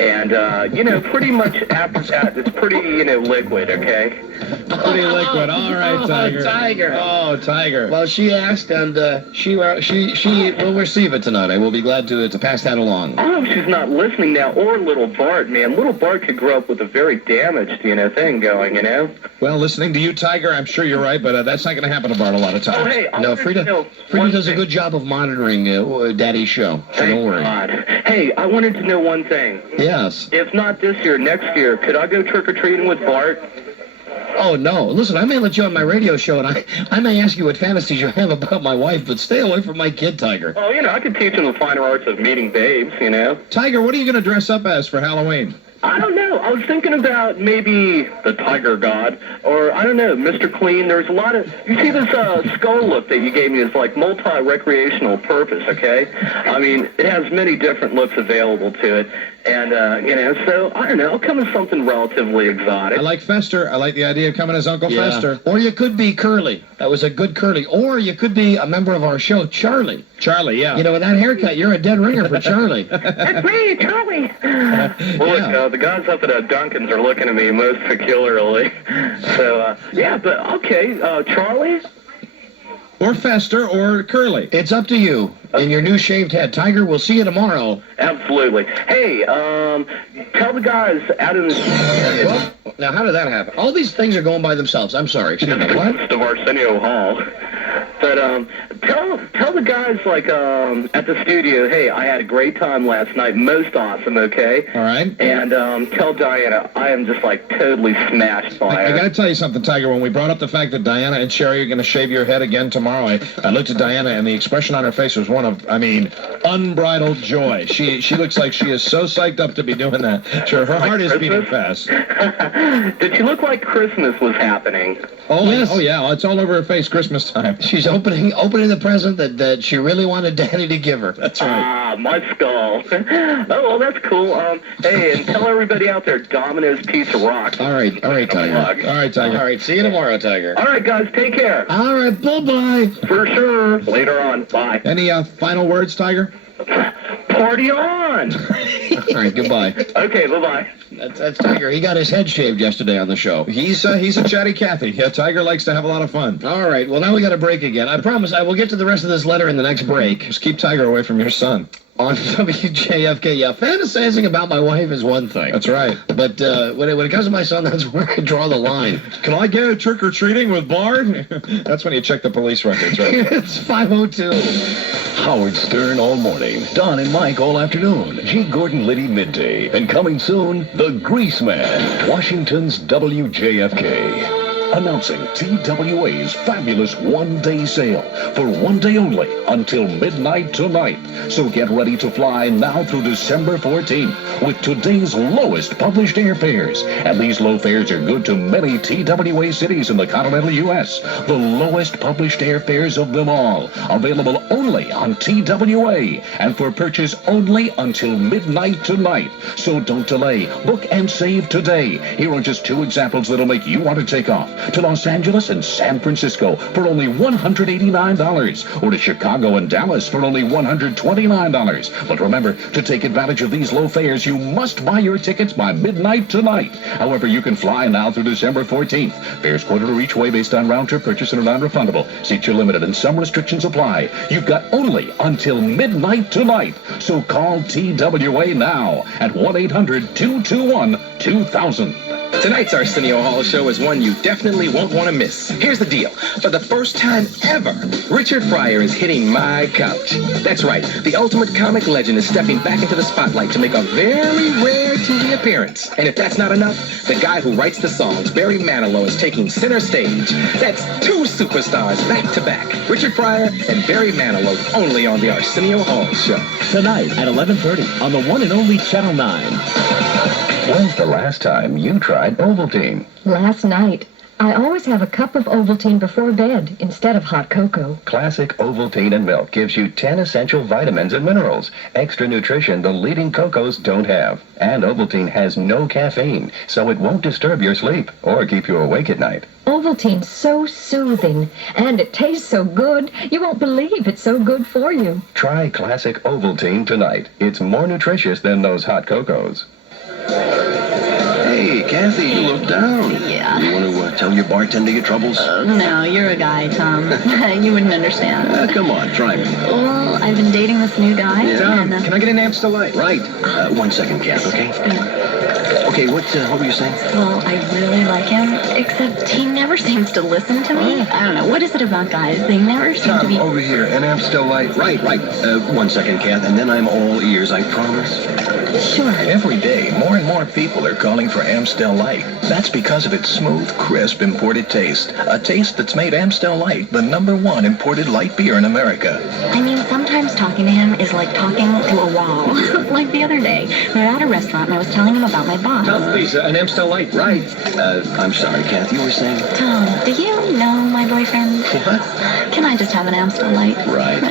And, you know, pretty much after that, it's pretty, you know, liquid, okay? Pretty liquid. All right, Tiger. Tiger. Oh, Tiger. Well, she asked, and she will receive it tonight. I will be glad to pass that along. I hope she's not listening now, or little Bart, man. Little Bart could grow up with a very damaged, you know, thing going, you know? Well, listening to you, Tiger, I'm sure you're right, but that's not going to happen to Bart a lot of times. Oh, hey, No, Frida does a good job of monitoring Daddy's show, so don't worry. God. Hey, I wanted to know one thing. Yes. If not this year, next year, could I go trick-or-treating with Bart? Oh, no. Listen, I may let you on my radio show, and I may ask you what fantasies you have about my wife, but stay away from my kid, Tiger. Oh, you know, I could teach him the finer arts of meeting babes, you know? Tiger, what are you going to dress up as for Halloween? I don't know. I was thinking about maybe the Tiger God, or I don't know, Mr. Clean. There's a lot of... You see this skull look that you gave me is like multi-recreational purpose, okay? I mean, it has many different looks available to it. And, you know, so, I don't know, I'll come with something relatively exotic. I like Fester. I like the idea of coming as Uncle Fester. Or you could be Curly. That was a good Curly. Or you could be a member of our show, Charlie. Charlie, yeah. You know, with that haircut, you're a dead ringer for Charlie. That's me, Charlie. Well, look, the guys up at Dunkin's are looking at me most peculiarly. So, yeah, but, okay, Charlie? Or Fester, or Curly. It's up to you. In your new shaved head. Tiger, we'll see you tomorrow. Absolutely. Hey, tell the guys out in the... Well, now, how did that happen? All these things are going by themselves. I'm sorry. Excuse me. What? Of Arsenio Hall. But tell the guys, like, at the studio, hey, I had a great time last night. Most awesome, okay? All right. And tell Diana I am just, like, totally smashed by her. I got to tell you something, Tiger. When we brought up the fact that Diana and Sherry are going to shave your head again tomorrow, I looked at Diana, and the expression on her face was one of, I mean, unbridled joy. She looks like she is so psyched up to be doing that. Sure, her heart is beating fast. Did she look like Christmas was happening? Oh, yes. Oh, yeah. It's all over her face Christmas time. She's opening the present that she really wanted Daddy to give her. That's right. Ah, my skull. Oh, well, that's cool. Hey, and tell everybody out there, Domino's Pizza rocks. All right, Tiger. All right, Tiger. All right, see you tomorrow, Tiger. All right, guys, take care. All right, bye-bye. For sure. Later on. Bye. Any final words, Tiger? Party on! All right, goodbye. Okay, bye-bye. That's Tiger. He got his head shaved yesterday on the show. He's a chatty Cathy. Yeah, Tiger likes to have a lot of fun. All right, well, now we got a break again. I promise I will get to the rest of this letter in the next break. Just keep Tiger away from your son. On WJFK, yeah, fantasizing about my wife is one thing. That's right. But when it comes to my son, that's where I draw the line. Can I go trick-or-treating with Bart? That's when you check the police records, right? It's 5:02. Howard Stern all morning. Don and Mike all afternoon. G. Gordon Liddy midday. And coming soon, The Grease Man. Washington's WJFK. Announcing TWA's fabulous one-day sale for one day only until midnight tonight. So get ready to fly now through December 14th with today's lowest published airfares. And these low fares are good to many TWA cities in the continental U.S. The lowest published airfares of them all. Available only on TWA and for purchase only until midnight tonight. So don't delay. Book and save today. Here are just two examples that'll make you want to take off. to Los Angeles and San Francisco for only $189, or to Chicago and Dallas for only $129. But remember, to take advantage of these low fares, you must buy your tickets by midnight tonight. However, you can fly now through December 14th. Fares quoted are each way based on round-trip purchase and are non-refundable. Seats are limited and some restrictions apply. You've got only until midnight tonight. So call TWA now at 1-800-221-2000. Tonight's Arsenio Hall show is one you definitely won't want to miss. Here's the deal. For the first time ever, Richard Pryor is hitting my couch. That's right. The ultimate comic legend is stepping back into the spotlight to make a very rare TV appearance. And if that's not enough, the guy who writes the songs, Barry Manilow, is taking center stage. That's two superstars back to back. Richard Pryor and Barry Manilow, only on the Arsenio Hall show. Tonight at 11:30 on the one and only Channel 9. When's the last time you tried Ovaltine? Last night. I always have a cup of Ovaltine before bed instead of hot cocoa. Classic Ovaltine and milk gives you 10 essential vitamins and minerals, extra nutrition the leading cocos don't have. And Ovaltine has no caffeine, so it won't disturb your sleep or keep you awake at night. Ovaltine's so soothing, and it tastes so good, you won't believe it's so good for you. Try Classic Ovaltine tonight. It's more nutritious than those hot cocos. Hey, Kathy, you look down. Yeah. You want to tell your bartender your troubles? No, you're a guy, Tom. You wouldn't understand. Come on, try me. Well, I've been dating this new guy. Yeah. And, Can I get an Amstel Light? Right. 1 second, Kath, okay? Okay, what were you saying? Well, I really like him, except he never seems to listen to me. I don't know. What is it about guys? They never seem to be... over here, an Amstel Light. Right. 1 second, Kath, and then I'm all ears, I promise. Sure. Every day, more and more people are calling for Amstel Light. That's because of its smooth, crisp, imported taste. A taste that's made Amstel Light the #1 imported light beer in America. I mean, sometimes talking to him is like talking to a wall. Like the other day, we were at a restaurant and I was telling him about my boss. Tom, please, an Amstel Light. Right. I'm sorry, Kath, you were saying? Tom, do you know my boyfriend? What? Can I just have an Amstel Light? Right.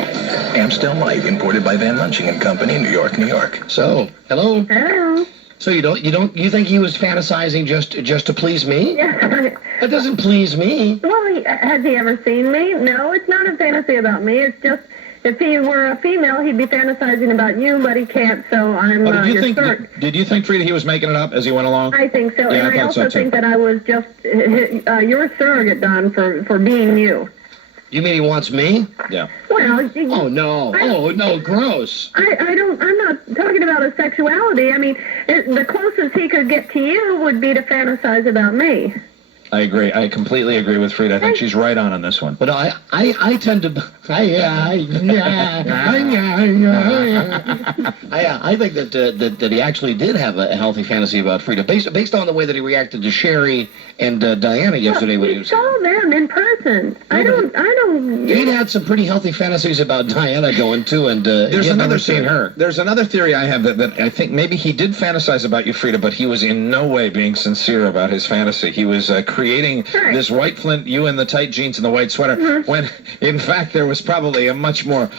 Amstel Light, imported by Van Munching and Company, New York, New York. So, hello? Hello. So you think he was fantasizing just to please me? Yeah. That doesn't please me. Well, has he ever seen me? No, it's not a fantasy about me. It's just, if he were a female, he'd be fantasizing about you, but he can't, so I'm Did you think, Frida, he was making it up as he went along? I think so, Yeah, and I thought also so, too. think that I was just your surrogate, Don, for being you. You mean he wants me? Yeah. Well, Oh, no. Gross. I'm not talking about his sexuality. I mean, the closest he could get to you would be to fantasize about me. I agree. I completely agree with Frida. I think she's right on this one. But I tend to... I think that he actually did have a healthy fantasy about Frida, based on the way that he reacted to Sherry and Diana yesterday when he was... saw them in person. I don't... He'd had some pretty healthy fantasies about Diana going too, and There's he'd another never seen theory. her. There's another theory I have that I think maybe he did fantasize about you, Frida, but he was in no way being sincere about his fantasy. He was creating this White Flint, you in the tight jeans and the white sweater, when in fact there was probably a much more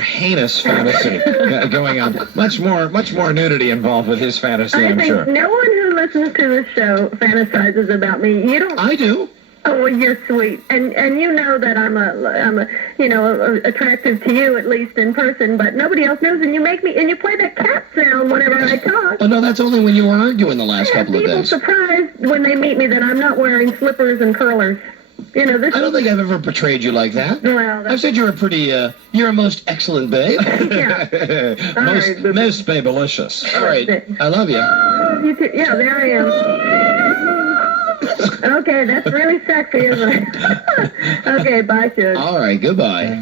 heinous fantasy going on. Much more nudity involved with his fantasy, I I'm think sure. no one who listens to this show fantasizes about me. You don't... I do. Oh, well, you're sweet, and you know that I'm attractive to you, at least in person, but nobody else knows, and you play that cat sound whenever I talk. Oh, no, that's only when you were arguing the last couple of People days. surprised when they meet me that I'm not wearing slippers and curlers. You know, this... I don't think I've ever portrayed you like that. Well, I've said you're a most excellent babe. most babylicious. All right, I love you. You too. Yeah, there I am. Okay, that's really sexy, isn't it? Okay, bye, Shug. All right, goodbye.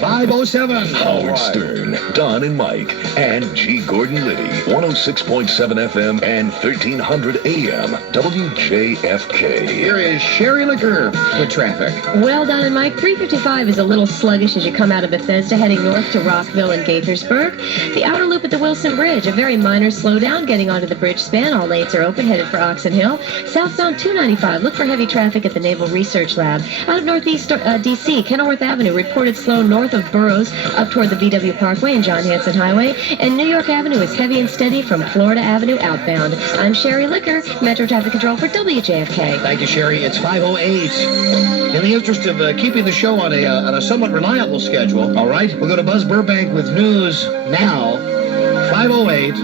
507. Howard Stern, Don and Mike, and G. Gordon Liddy, 106.7 FM and 1300 AM, WJFK. Here is Sherry Liquor with traffic. Well, Don and Mike, 355 is a little sluggish as you come out of Bethesda, heading north to Rockville and Gaithersburg. The outer loop at the Wilson Bridge, a very minor slowdown getting onto the bridge span. All lanes are open, headed for Oxon Hill. Southbound 295, look for heavy traffic at the Naval Research Lab. Out of Northeast D.C., Kenilworth Avenue reported slow north of Burroughs up toward the VW Parkway and John Hanson Highway. And New York Avenue is heavy and steady from Florida Avenue outbound. I'm Sherry Licker, Metro Traffic Control for WJFK. Thank you, Sherry. It's 5:08. In the interest of keeping the show on a somewhat reliable schedule, all right, we'll go to Buzz Burbank with news now. 5:08.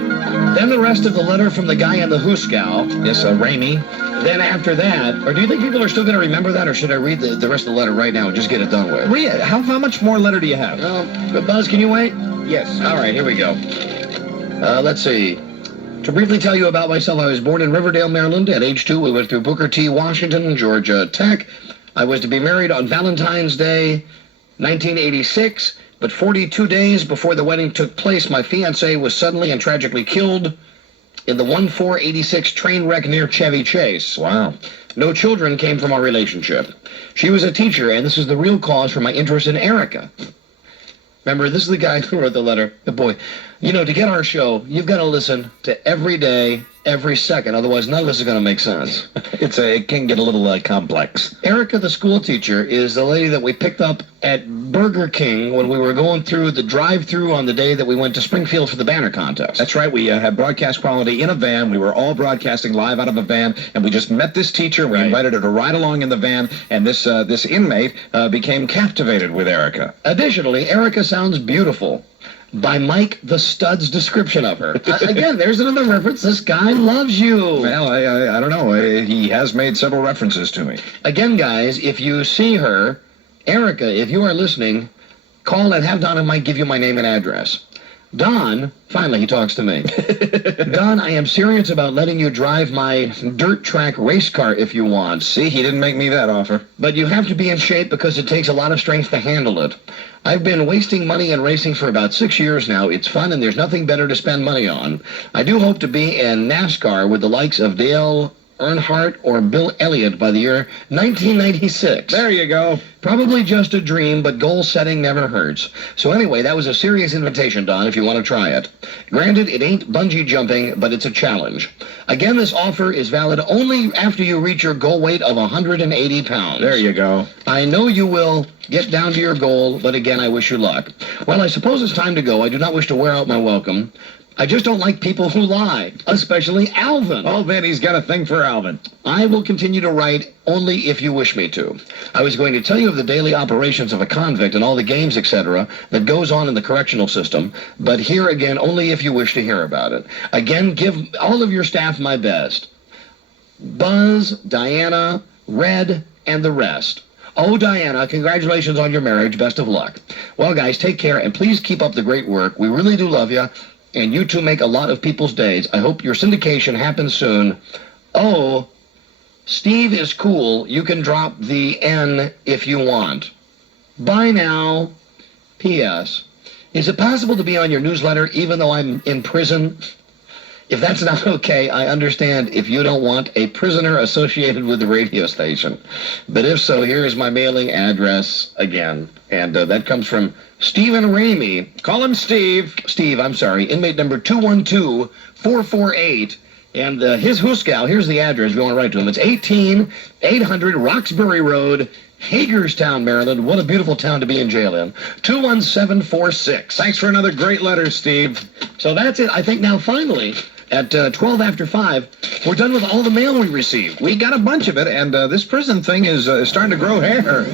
Then the rest of the letter from the guy in the Hooskow. Yes, Raimi. Then after that, or do you think people are still going to remember that, or should I read the rest of the letter right now and just get it done with? Read it. How much more letter do you have? Buzz, can you wait? Yes. All right, here we go. Let's see. To briefly tell you about myself, I was born in Riverdale, Maryland. At age 2, we went through Booker T. Washington, Georgia Tech. I was to be married on Valentine's Day, 1986. But 42 days before the wedding took place, my fiancée was suddenly and tragically killed in the 1486 train wreck near Chevy Chase. Wow. No children came from our relationship. She was a teacher, and this is the real cause for my interest in Erica. Remember, this is the guy who wrote the letter. Oh, boy. You know, to get our show, you've got to listen to every day, every second. Otherwise, none of this is going to make sense. It can get a little complex. Erica, the school teacher, is the lady that we picked up at Burger King when we were going through the drive-thru on the day that we went to Springfield for the banner contest. That's right. We had broadcast quality in a van. We were all broadcasting live out of a van, and we just met this teacher. We invited her to ride along in the van, and this inmate became captivated with Erica. Additionally, Erica sounds beautiful. By Mike the Stud's description of her. Again, there's another reference. This guy loves you. Well, I don't know. He has made several references to me. Again, guys, if you see her, Erica, if you are listening, call and have Don and Mike give you my name and address. Don, finally he talks to me. Don, I am serious about letting you drive my dirt track race car if you want. See, he didn't make me that offer. But you have to be in shape because it takes a lot of strength to handle it. I've been wasting money in racing for about 6 years now. It's fun and there's nothing better to spend money on. I do hope to be in NASCAR with the likes of Dale Earnhardt or Bill Elliott by the year 1996. There you go. Probably just a dream, but goal setting never hurts. So anyway, that was a serious invitation, Don, if you want to try it. Granted, it ain't bungee jumping, but it's a challenge. Again, this offer is valid only after you reach your goal weight of 180 pounds. There you go. I know you will get down to your goal, but again, I wish you luck. Well, I suppose it's time to go. I do not wish to wear out my welcome. I just don't like people who lie, especially Alvin. Oh, then he's got a thing for Alvin. I will continue to write only if you wish me to. I was going to tell you of the daily operations of a convict and all the games, etc., that goes on in the correctional system, but here again, only if you wish to hear about it. Again, give all of your staff my best. Buzz, Diana, Red, and the rest. Oh, Diana, congratulations on your marriage. Best of luck. Well, guys, take care, and please keep up the great work. We really do love you. And you two make a lot of people's days. I hope your syndication happens soon. Oh, Steve is cool. You can drop the N if you want. Bye now. P.S. Is it possible to be on your newsletter even though I'm in prison? If that's not okay, I understand if you don't want a prisoner associated with the radio station. But if so, here is my mailing address again. And that comes from Stephen Ramey. Call him Steve. Steve, I'm sorry. Inmate number 212448. And his Hooskow, here's the address if you want to write to him. It's 18800 Roxbury Road, Hagerstown, Maryland. What a beautiful town to be in jail in. 21746. Thanks for another great letter, Steve. So that's it. I think now finally, at 12 after 5, we're done with all the mail we received. We got a bunch of it, and this prison thing is starting to grow hair.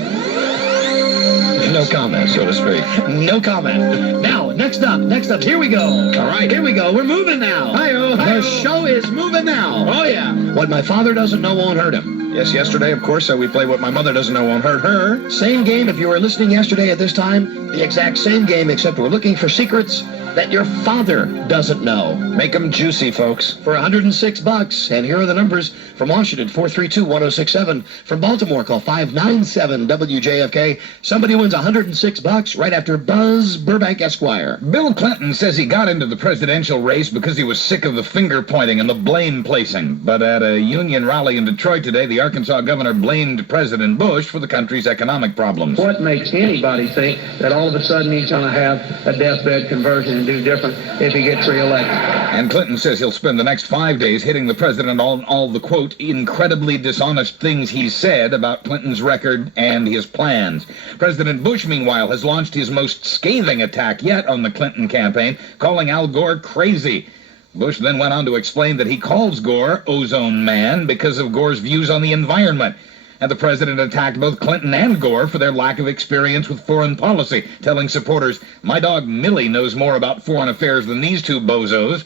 No comment, so to speak. No comment. Now, next up, here we go. All right, here we go. We're moving now. Hi-yo. The show is moving now. Oh, yeah. What my father doesn't know won't hurt him. Yes, yesterday, of course, we played What My Mother Doesn't Know Won't Hurt Her. Same game if you were listening yesterday at this time. The exact same game, except we're looking for secrets that your father doesn't know. Make them juicy, folks. For $106. And here are the numbers from Washington, 432-1067. From Baltimore, call 597-WJFK. Somebody wins $106 right after Buzz Burbank, Esquire. Bill Clinton says he got into the presidential race because he was sick of the finger-pointing and the blame placing. But at a union rally in Detroit today, the Arkansas governor blamed President Bush for the country's economic problems. What makes anybody think that all of a sudden he's going to have a deathbed conversion and do different if he gets reelected. And Clinton says he'll spend the next 5 days hitting the president on all the, quote, incredibly dishonest things he said about Clinton's record and his plans. President Bush, meanwhile, has launched his most scathing attack yet on the Clinton campaign, calling Al Gore crazy. Bush then went on to explain that he calls Gore Ozone Man because of Gore's views on the environment. And the president attacked both Clinton and Gore for their lack of experience with foreign policy, telling supporters, "My dog Millie knows more about foreign affairs than these two bozos."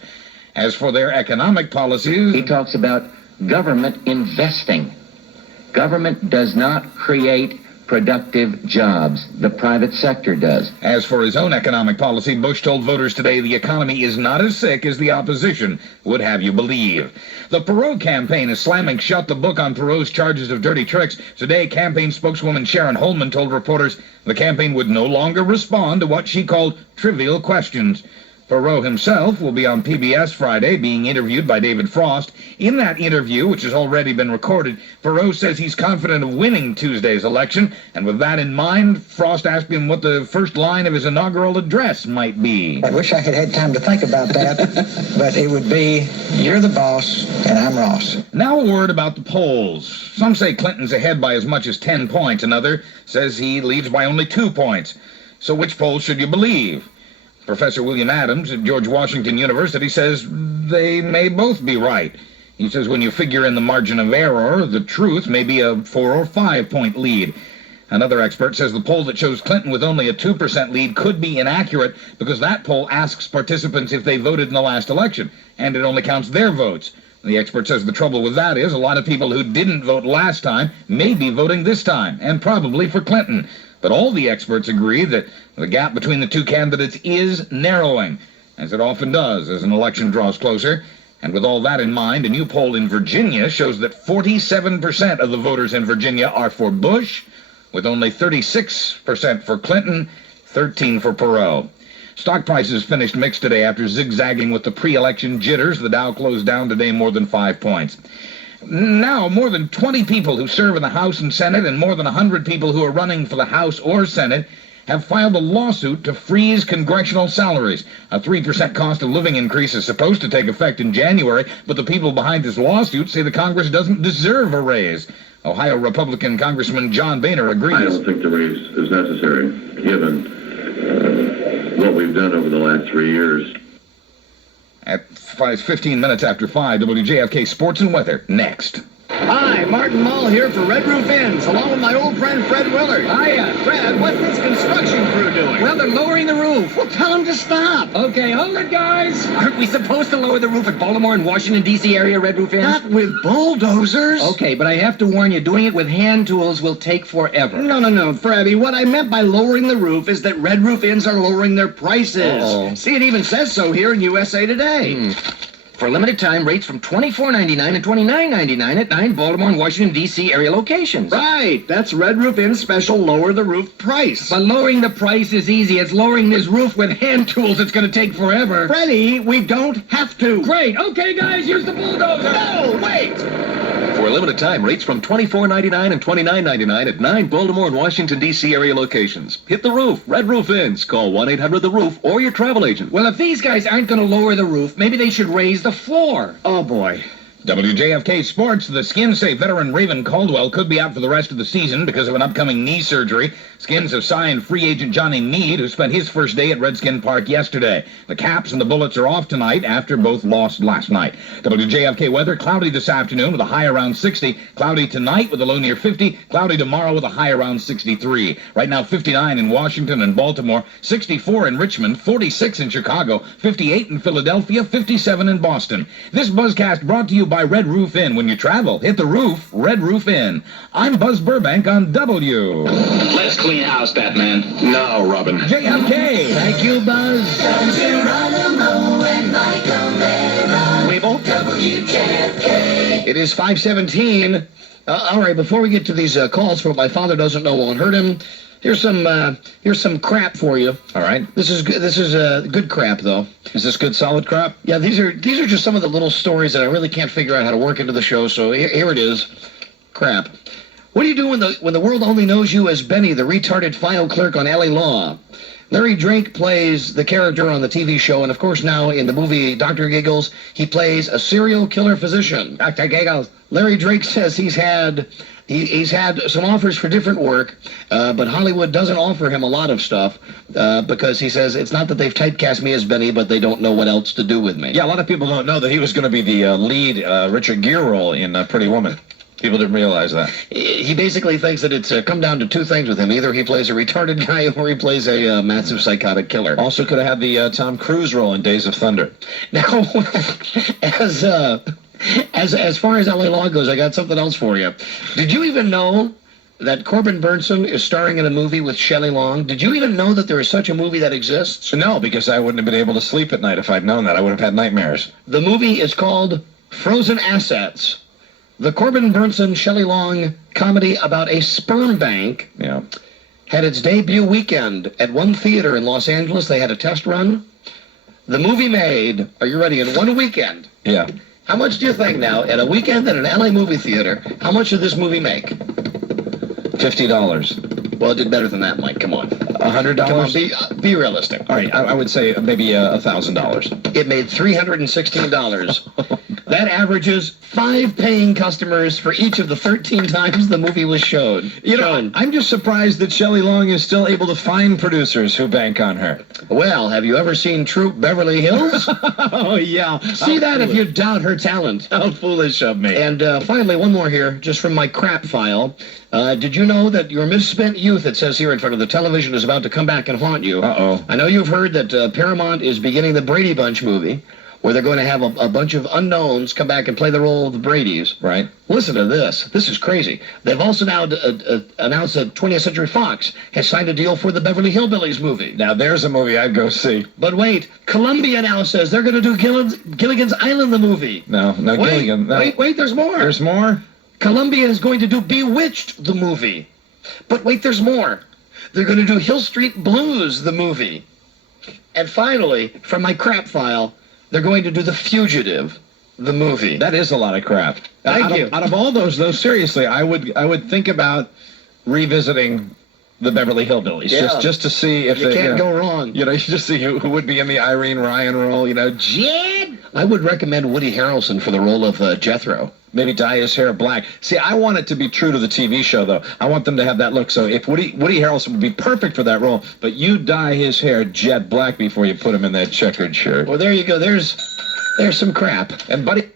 As for their economic policies, He talks about government investing. Government does not create productive jobs. The private sector does. As for his own economic policy, Bush told voters today the economy is not as sick as the opposition would have you believe. The Perot campaign is slamming shut the book on Perot's charges of dirty tricks. Today, campaign spokeswoman Sharon Holman told reporters the campaign would no longer respond to what she called trivial questions. Perot himself will be on PBS Friday being interviewed by David Frost. In that interview, which has already been recorded, Perot says he's confident of winning Tuesday's election, and with that in mind, Frost asked him what the first line of his inaugural address might be. I wish I had had time to think about that, but it would be, you're the boss, and I'm Ross. Now a word about the polls. Some say Clinton's ahead by as much as 10 points. Another says he leads by only 2 points. So which poll should you believe? Professor William Adams at George Washington University says they may both be right. He says when you figure in the margin of error, the truth may be a 4 or 5 point lead. Another expert says the poll that shows Clinton with only a 2% lead could be inaccurate because that poll asks participants if they voted in the last election, and it only counts their votes. The expert says the trouble with that is a lot of people who didn't vote last time may be voting this time, and probably for Clinton. But all the experts agree that the gap between the two candidates is narrowing, as it often does as an election draws closer. And with all that in mind, a new poll in Virginia shows that 47% of the voters in Virginia are for Bush, with only 36% for Clinton, 13% for Perot. Stock prices finished mixed today after zigzagging with the pre-election jitters. The Dow closed down today more than 5 points. Now, more than 20 people who serve in the House and Senate and more than 100 people who are running for the House or Senate have filed a lawsuit to freeze congressional salaries. A 3% cost of living increase is supposed to take effect in January, but the people behind this lawsuit say the Congress doesn't deserve a raise. Ohio Republican Congressman John Boehner agrees. I don't think the raise is necessary, given what we've done over the last 3 years. At 15 minutes after 5, WJFK Sports and Weather, next. Hi, Martin Mull here for Red Roof Inns, along with my old friend Fred Willard. Hiya. Fred, what's this construction crew doing? Well, they're lowering the roof. Well, tell them to stop. Okay, hold it, guys. Aren't we supposed to lower the roof at Baltimore and Washington, D.C. area Red Roof Inns? Not with bulldozers. Okay, but I have to warn you, doing it with hand tools will take forever. No, Freddie. What I meant by lowering the roof is that Red Roof Inns are lowering their prices. Uh-oh. See, it even says so here in USA Today. For a limited time, rates from $24.99 and $29.99 at 9 Baltimore and Washington, D.C. area locations. Right. That's Red Roof Inn's special lower the roof price. But lowering the price is easy. It's lowering this roof with hand tools. It's going to take forever. Freddie, we don't have to. Great. Okay, guys, use the bulldozer. No, wait. For a limited time, rates from $24.99 and $29.99 at 9 Baltimore and Washington, D.C. area locations. Hit the roof. Red Roof Inns. Call 1-800-THE-ROOF or your travel agent. Well, if these guys aren't going to lower the roof, maybe they should raise the floor. Oh, boy. WJFK Sports, the Skins say veteran Raven Caldwell could be out for the rest of the season because of an upcoming knee surgery. Skins have signed free agent Johnny Meade, who spent his first day at Redskin Park yesterday. The Caps and the Bullets are off tonight after both lost last night. WJFK weather, cloudy this afternoon with a high around 60. Cloudy tonight with a low near 50. Cloudy tomorrow with a high around 63. Right now, 59 in Washington and Baltimore, 64 in Richmond, 46 in Chicago, 58 in Philadelphia, 57 in Boston. This Buzzcast brought to you by Red Roof Inn. When you travel, hit the roof, Red Roof Inn. I'm Buzz Burbank on W. Let's clean house, Batman. Now, Robin. JFK. Thank you, Buzz. Weeble. It is 5:17. All right, before we get to these calls for what my father doesn't know won't hurt him, here's some crap for you. All right. This is good crap, though. Is this good, solid crap? Yeah, these are just some of the little stories that I really can't figure out how to work into the show. So here it is. Crap. What do you do when the world only knows you as Benny, the retarded file clerk on LA Law? Larry Drake plays the character on the TV show, and of course now in the movie Dr. Giggles, he plays a serial killer physician. Dr. Giggles. Larry Drake says he's had some offers for different work, but Hollywood doesn't offer him a lot of stuff because he says it's not that they've typecast me as Benny, but they don't know what else to do with me. Yeah, a lot of people don't know that he was going to be the lead Richard Gere role in Pretty Woman. People didn't realize that. He basically thinks that it's come down to two things with him. Either he plays a retarded guy or he plays a massive psychotic killer. Also could have had the Tom Cruise role in Days of Thunder. Now, as far as LA Law goes, I got something else for you. Did you even know that Corbin Burnson is starring in a movie with Shelley Long? Did you even know that there is such a movie that exists? No, because I wouldn't have been able to sleep at night if I'd known that. I would have had nightmares. The movie is called Frozen Assets. The Corbin Burnson, Shelley Long comedy about a sperm bank had its debut weekend at one theater in Los Angeles. They had a test run. The movie made, are you ready, in one weekend? Yeah. How much do you think now, at a weekend at an LA movie theater, how much did this movie make? $50. Well, it did better than that, Mike. Come on. $100? Come on, be realistic. All right, I would say maybe $1,000. It made $316. That averages 5 paying customers for each of the 13 times the movie was shown. You know, I'm just surprised that Shelley Long is still able to find producers who bank on her. Well, have you ever seen Troop Beverly Hills? Oh, yeah. See that if you doubt her talent. How foolish of me. And finally, one more here, just from my crap file. Did you know that your misspent youth, it says here in front of the television, is about to come back and haunt you? Uh-oh. I know you've heard that Paramount is beginning the Brady Bunch movie, where they're going to have a bunch of unknowns come back and play the role of the Bradys. Right. Listen to this. This is crazy. They've also now announced that 20th Century Fox has signed a deal for the Beverly Hillbillies movie. Now, there's a movie I'd go see. But wait, Columbia now says they're going to do Gilligan's Island, the movie. No, Gilligan. No. Wait, there's more. There's more? Columbia is going to do Bewitched, the movie. But wait, there's more. They're going to do Hill Street Blues, the movie. And finally, from my crap file, they're going to do The Fugitive, the movie. That is a lot of crap. Thank you. Out of all those, though, seriously, I would think about revisiting the Beverly Hillbillies just to see if you can't go wrong. You know, you just see who would be in the Irene Ryan role. You know, Jed. I would recommend Woody Harrelson for the role of Jethro. Maybe dye his hair black. See, I want it to be true to the TV show, though. I want them to have that look. So if Woody Harrelson would be perfect for that role, but you dye his hair jet black before you put him in that checkered shirt. Well, there you go. There's some crap. And Buddy